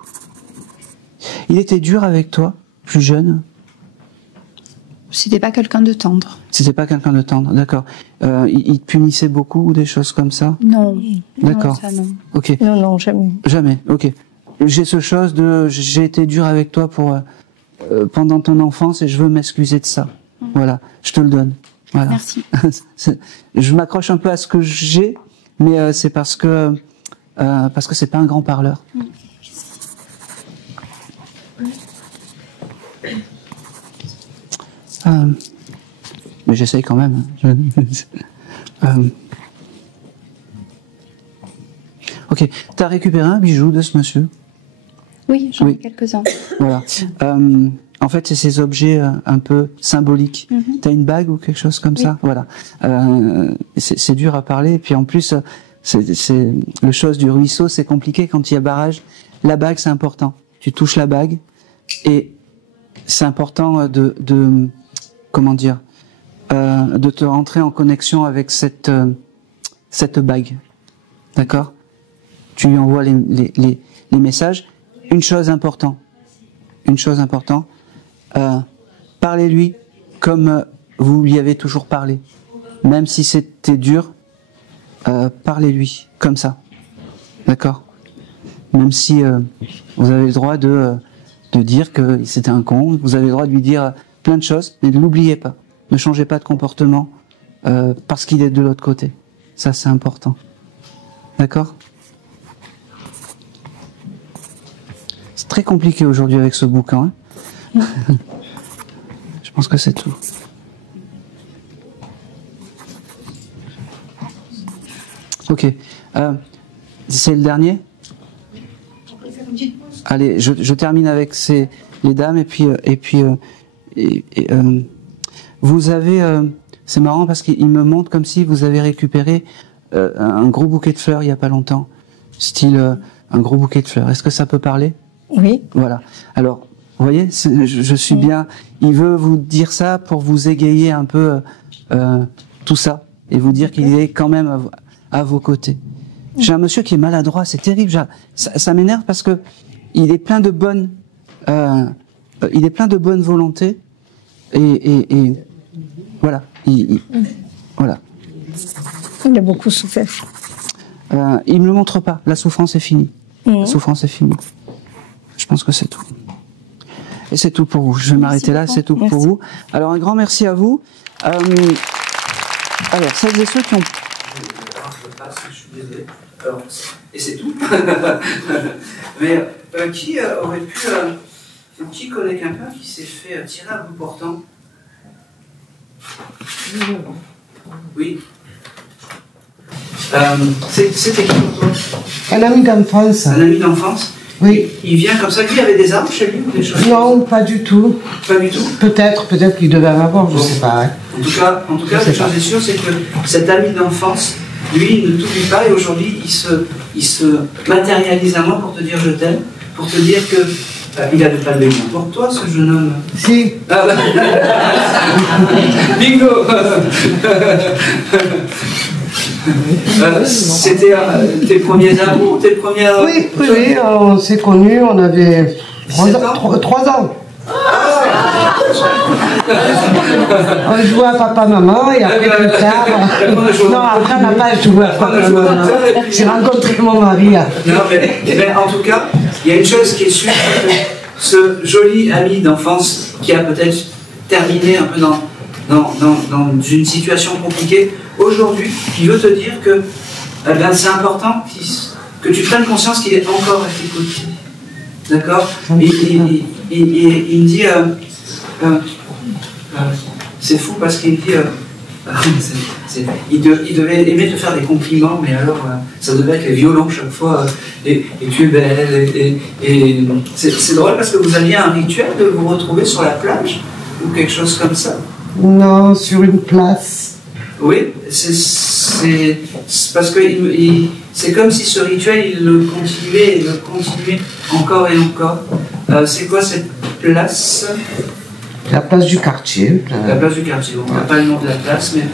Il était dur avec toi, plus jeune? C'était pas quelqu'un de tendre. C'était pas quelqu'un de tendre, d'accord. Il te punissait beaucoup ou des choses comme ça? Non. D'accord. Non, ça, non. Ok. Non, jamais. Jamais, ok. J'ai ce chose de... J'ai été dur avec toi pendant ton enfance et je veux m'excuser de ça. Voilà, je te le donne. Voilà. Merci. Je m'accroche un peu à ce que j'ai, mais c'est parce que c'est pas un grand parleur. Mais j'essaye quand même. Ok, t'as récupéré un bijou de ce monsieur? Oui, j'en ai quelques-uns. Voilà. En fait, c'est ces objets un peu symboliques. T'as une bague ou quelque chose comme ça? Voilà. C'est dur à parler. Et puis en plus, c'est le chose du ruisseau, c'est compliqué quand il y a barrage. La bague, c'est important. Tu touches la bague et c'est important comment dire, de te rentrer en connexion avec cette bague. D'accord? Tu lui envoies les messages. Une chose importante. Parlez-lui comme vous lui avez toujours parlé. Même si c'était dur, parlez-lui comme ça. D'accord? Même si vous avez le droit de dire que c'était un con, vous avez le droit de lui dire plein de choses, mais ne l'oubliez pas. Ne changez pas de comportement parce qu'il est de l'autre côté. Ça, c'est important. D'accord? C'est très compliqué aujourd'hui avec ce bouquin. Hein. Je pense que c'est tout. Ok. C'est le dernier? Allez, je termine avec les dames et puis vous avez... c'est marrant parce qu'il me montre comme si vous avez récupéré un gros bouquet de fleurs il y a pas longtemps. Style un gros bouquet de fleurs. Est-ce que ça peut parler? Oui. Voilà. Alors, vous voyez, je suis bien... Il veut vous dire ça pour vous égayer un peu tout ça et vous dire qu'il est quand même à vos côtés. J'ai un monsieur qui est maladroit, c'est terrible. Ça m'énerve parce que il est plein de bonnes volontés et voilà. Voilà. Il a beaucoup souffert. Il me le montre pas. La souffrance est finie. La souffrance est finie. Je pense que c'est tout. Et c'est tout pour vous. Je vais m'arrêter là. C'est tout pour vous. Alors un grand merci à vous. Alors celles et ceux qui ont... Alors, et c'est tout. Mais qui aurait pu... qui connaît quelqu'un qui s'est fait tirer à bout portant? Oui. C'était qui pour toi? Un ami d'enfance. Un ami d'enfance? Oui. Il vient comme ça, lui, il avait des armes chez lui ou des choses? Non, pas du tout. Pas du tout? Peut-être qu'il devait en avoir, je ne sais pas. Hein. En tout cas, une chose est sûre, c'est que cet ami d'enfance, lui, il ne t'oublie pas et aujourd'hui, il se matérialise à moi pour te dire je t'aime, pour te dire que Il n'avait pas de bémol pour toi, ce jeune homme. Si. Ah bah. Bingo. C'était tes premiers amours, tes premières... Oui, on s'est connus, on avait 3 ans. On jouait à papa-maman et après plus tard... Non, après on n'a pas joué à papa-maman. J'ai rencontré mon mari. Non, mais en tout cas, il y a une chose qui est sûre, ce joli ami d'enfance qui a peut-être terminé un peu dans une situation compliquée, aujourd'hui, il veut te dire que c'est important que tu prennes conscience qu'il est encore à tes côtés. D'accord? Il me dit... c'est fou parce qu'il me dit... il devait aimer te faire des compliments, mais alors ça devait être violent chaque fois. Et tu es belle. Et c'est drôle parce que vous aviez un rituel de vous retrouver sur la plage ou quelque chose comme ça. Non, sur une place. Oui, c'est parce que c'est comme si ce rituel, il le continuait encore et encore. C'est quoi cette place? La place du quartier. La place du quartier, on n'a pas le nom de la place, mais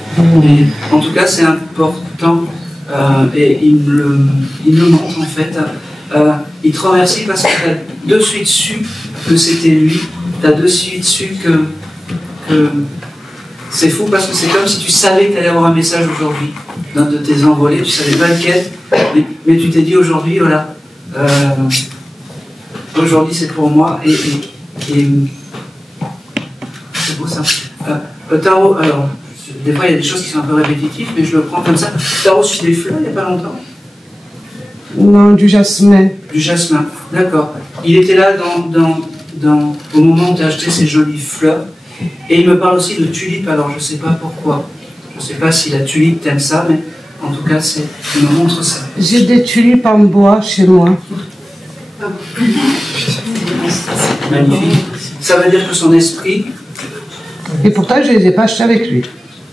en tout cas c'est important et il me montre en fait. Il te remercie parce que tu as de suite su que c'était lui, tu as de suite su que c'est fou parce que c'est comme si tu savais que tu allais avoir un message aujourd'hui d'un de tes envolées, tu savais pas lequel, mais tu t'es dit aujourd'hui, voilà, aujourd'hui c'est pour moi et c'est beau ça. Tarot, alors, des fois il y a des choses qui sont un peu répétitives, mais je le prends comme ça. T'as reçu des fleurs il n'y a pas longtemps? Non, du jasmin. Du jasmin, d'accord. Il était là au moment où tu as acheté ces jolies fleurs. Et il me parle aussi de tulipes, alors je ne sais pas pourquoi. Je ne sais pas si la tulipe t'aime ça, mais en tout cas, il me montre ça. J'ai des tulipes en bois chez moi. Magnifique. Ça veut dire que son esprit... Et pourtant, je ne les ai pas achetées avec lui.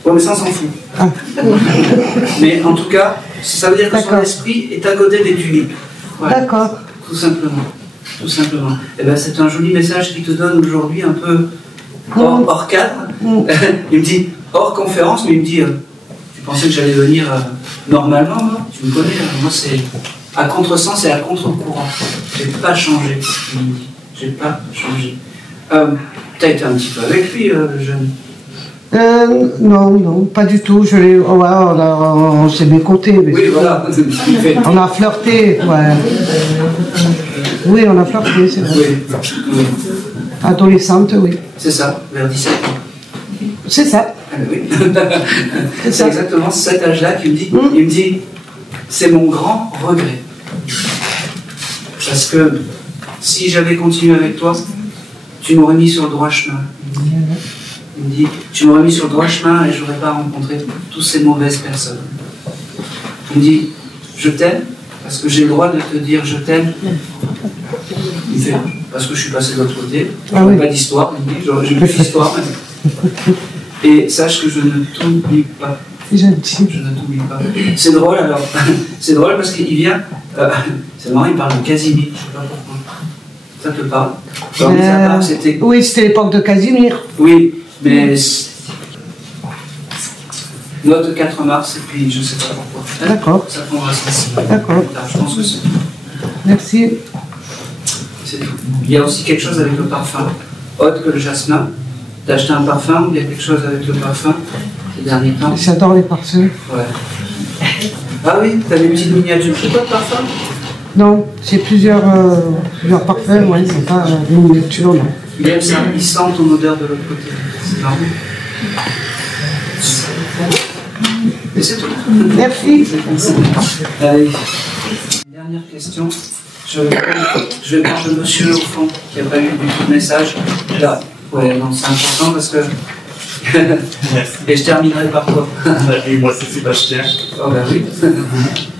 Oui, mais ça, on s'en fout. Ah. Mais en tout cas, ça veut dire que son esprit est à côté des tulipes. Voilà. D'accord. Tout simplement. Tout simplement. Et ben, c'est un joli message qu'il te donne aujourd'hui, un peu hors cadre. Il me dit, hors conférence, mais il me dit, tu pensais que j'allais venir normalement, moi? Tu me connais, moi c'est à contresens et à contre-courant. J'ai pas changé, il me dit. J'ai pas changé. T'as été un petit peu avec lui, jeune? Non, pas du tout. On s'est mécoté. Oui, voilà. On a flirté, ouais. Oui, on a flirté, c'est vrai. Oui. Adolescente, oui. C'est ça, vers 17 ans. C'est ça. Oui. C'est exactement cet âge-là qu'il me dit. Il me dit, c'est mon grand regret. Parce que si j'avais continué avec toi, tu m'aurais mis sur le droit chemin. Il me dit, tu m'aurais mis sur le droit chemin et je n'aurais pas rencontré toutes ces mauvaises personnes. Il me dit, je t'aime, parce que j'ai le droit de te dire je t'aime. Il me fait, parce que je suis passé de l'autre côté, je n'ai pas d'histoire, il me dit, j'ai plus d'histoire. Et sache que je ne t'oublie pas. Je ne t'oublie pas. C'est drôle alors, c'est drôle parce qu'il vient, c'est marrant, il parle de Casimir, je ne sais pas pourquoi. Ça te parle? Oui, c'était l'époque de Casimir. Oui, mais note 4 mars, et puis je ne sais pas pourquoi. D'accord. Ça prendra sens. D'accord. Je pense que c'est... Merci. C'est tout. Il y a aussi quelque chose avec le parfum. Autre que le jasmin. T'as acheté un parfum, il y a quelque chose avec le parfum ces derniers temps? J'adore les parfums. Ouais. Ah oui, t'as des petites miniatures. C'est quoi de parfum? Non, j'ai plusieurs parfums, ouais, c'est pas des miniatures, non. Il aime ça, il sent ton odeur de l'autre côté. C'est marrant. Et c'est tout. Merci. Allez. Dernière question. Je vais prendre le monsieur au fond qui n'a pas eu du tout de message. Là. Ouais, non, c'est important parce que. Et je terminerai par toi. Et moi, c'est Sébastien. Oh, ben oui.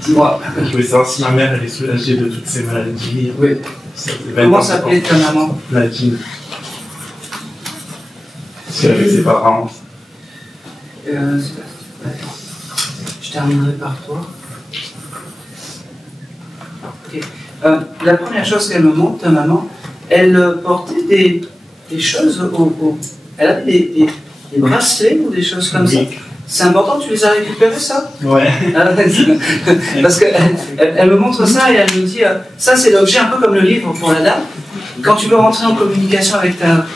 Dis-moi. Je voulais savoir si ma mère, elle est soulagée de toutes ces maladies. Oui. Comment s'appelait ta maman? Nadine. Si elle avait ses parents. Je terminerai par toi. Ok. La première chose qu'elle me montre, ta maman, elle portait des choses elle avait des bracelets ou des choses comme ça. C'est important, tu les as récupérés, ça? Ouais. Parce qu'elle me montre ça et elle me dit, ça c'est l'objet un peu comme le livre pour la dame. Quand tu veux rentrer en communication avec ta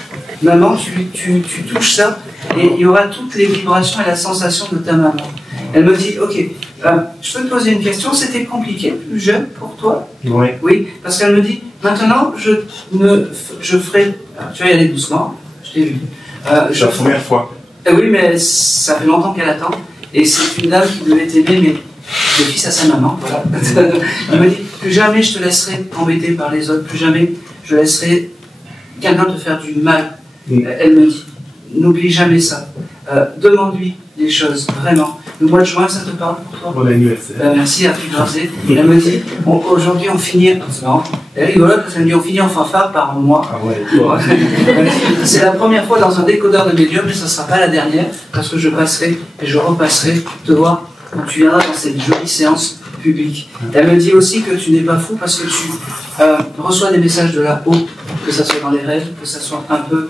maman, tu touches ça et il y aura toutes les vibrations et la sensation de ta maman. Elle me dit, ok, je peux te poser une question, c'était compliqué, plus jeune pour toi? Oui. Oui, parce qu'elle me dit, maintenant je ferai, tu vas y aller doucement, je t'ai vu. C'est la première fois. Oui, mais ça fait longtemps qu'elle attend. Et c'est une dame qui devait t'aimer, mais le fils à sa maman, voilà. Elle me dit, plus jamais je te laisserai t'embêter par les autres, plus jamais je laisserai quelqu'un te faire du mal. Elle me dit, n'oublie jamais ça. Demande-lui des choses, vraiment. Le mois de juin, ça te parle pour toi? Bon anniversaire. Merci, happy birthday. Elle me dit, aujourd'hui on finit, elle est rigolote parce qu'elle me dit, on finit en fanfare par mois. Ah ouais, c'est la première fois dans un décodeur de médium, mais ça ne sera pas la dernière, parce que je passerai et je repasserai te voir quand tu viendras dans cette jolie séance publique. Elle me dit aussi que tu n'es pas fou parce que tu reçois des messages de là-haut, que ça soit dans les rêves, que ça soit un peu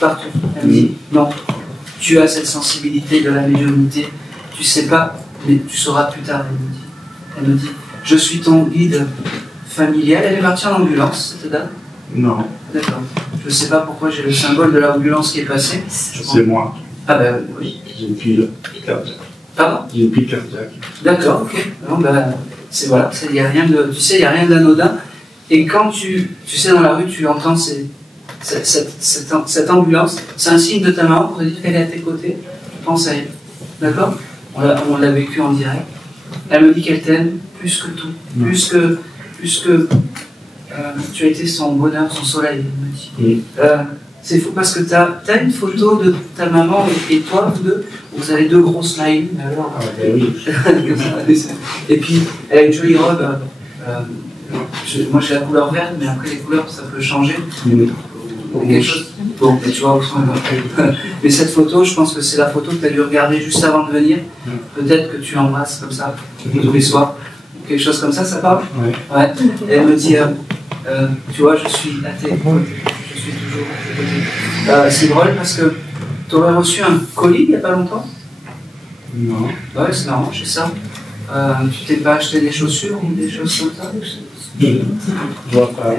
partout. Elle me dit, non, tu as cette sensibilité de la médiumnité, tu sais pas, mais tu sauras plus tard, elle me dit, je suis ton guide familial. Elle est partie en ambulance, cette dame? Non. D'accord. Je ne sais pas pourquoi j'ai le symbole de l'ambulance qui est passé. C'est moi. Ah ben oui. J'ai une pile cardiaque. Pardon? J'ai une pile cardiaque. D'accord, ok. Non, ben, c'est voilà, il n'y a rien de, tu sais, il n'y a rien d'anodin. Et quand tu sais, dans la rue, tu entends cette ambulance, c'est un signe de ta maman pour te dire qu'elle est à tes côtés. Tu penses à elle. D'accord? On l'a vécu en direct. Elle me dit qu'elle t'aime plus que tout. Plus que tu as été son bonheur, son soleil, elle me dit. C'est fou parce que tu as une photo de ta maman et toi, vous deux, vous avez deux gros smileys. Alors, oui. Et puis, elle a une jolie robe. Moi j'ai la couleur verte, mais après les couleurs ça peut changer. Quelque chose. Bon, mais tu vois, mais cette photo, je pense que c'est la photo que tu as dû regarder juste avant de venir. Peut-être que tu embrasses comme ça tous les soirs. Quelque chose comme ça, ça parle? Ouais. Et elle me dit, tu vois, je suis à tes côtés. Je suis toujours à tes côtés. C'est drôle parce que tu aurais reçu un colis il n'y a pas longtemps? Non. Ouais, c'est marrant, j'ai ça. Tu t'es pas acheté des chaussures ou des choses comme ça? Je vois pas.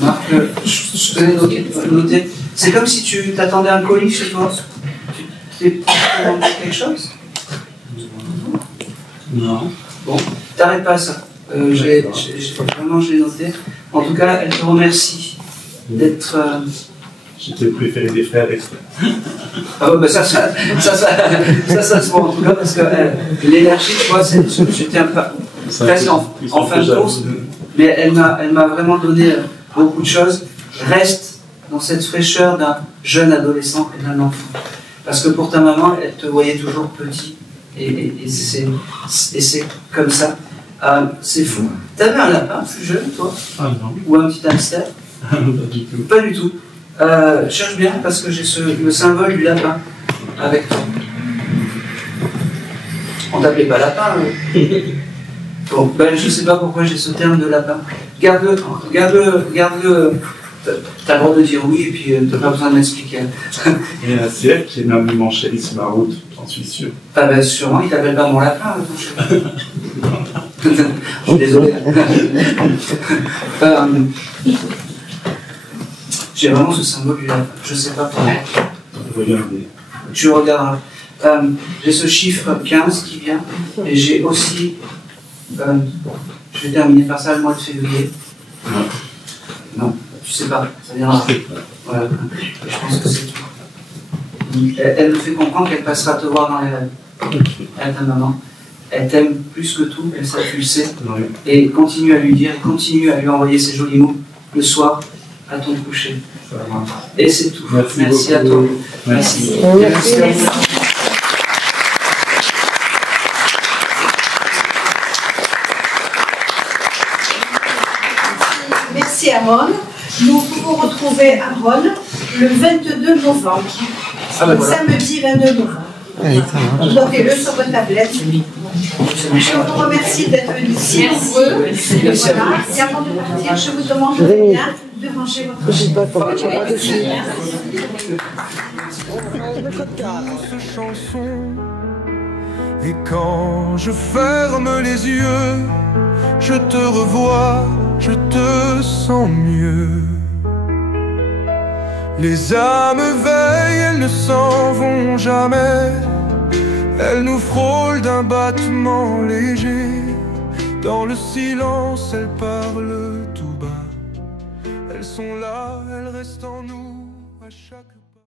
Marc, je te noter. C'est comme si tu t'attendais un colis chez toi. Tu t'es demandé quelque chose? Non. Bon, t'arrêtes pas ça. Vraiment, je l'ai noté. En tout cas, elle te remercie d'être... J'étais préféré des frères extra. Ah ouais, bah ça se voit en tout cas, parce que l'énergie, tu vois, j'étais un peu presque en fin de course, mais elle m'a vraiment donné beaucoup de choses. Reste dans cette fraîcheur d'un jeune adolescent et d'un enfant. Parce que pour ta maman, elle te voyait toujours petit, et c'est comme ça. C'est fou. T'avais un lapin plus jeune, toi? Ah non. Ou un petit hamster? Pas du tout. Pas du tout. Cherche bien parce que j'ai le symbole du lapin avec toi. On t'appelait pas lapin. Bon, ben je sais pas pourquoi j'ai ce terme de lapin. Garde-le. T'as le droit de dire oui et puis t'as pas besoin de m'expliquer. Et c'est elle qui est nommée mon chéri sur ma route, j'en suis sûr. Ah ben sûrement, il t'appelle pas mon lapin. Je suis désolé. J'ai vraiment ce symbole du lapin. Je sais pas pourquoi. Regardez. Tu regarderas. J'ai ce chiffre 15 qui vient. Et j'ai aussi... je vais terminer par ça le mois de février. Non, tu sais pas. Ça viendra. Voilà. Et je pense que c'est tout. Elle me fait comprendre qu'elle passera te voir dans les rêves. Elle, ta maman. Elle t'aime plus que tout. Elle, ça tu le sais. Et continue à lui dire, continue à lui envoyer ces jolis mots le soir à ton coucher. Et c'est tout. Merci à toi. Merci. Merci à vous. Merci Aaron. Nous pouvons retrouver Aaron le 22 novembre. Samedi 22 novembre. Notez-le sur votre tablette. Je vous remercie d'être venus si nombreux. Voilà. Et avant de partir, je vous demande bien de ranger votre chanson. Et quand je ferme les yeux, je te revois, je te sens mieux. Les âmes veillent, elles ne s'en vont jamais. Elles nous frôlent d'un battement léger. Dans le silence, elles parlent tout bas. Elles sont là, elles restent en nous à chaque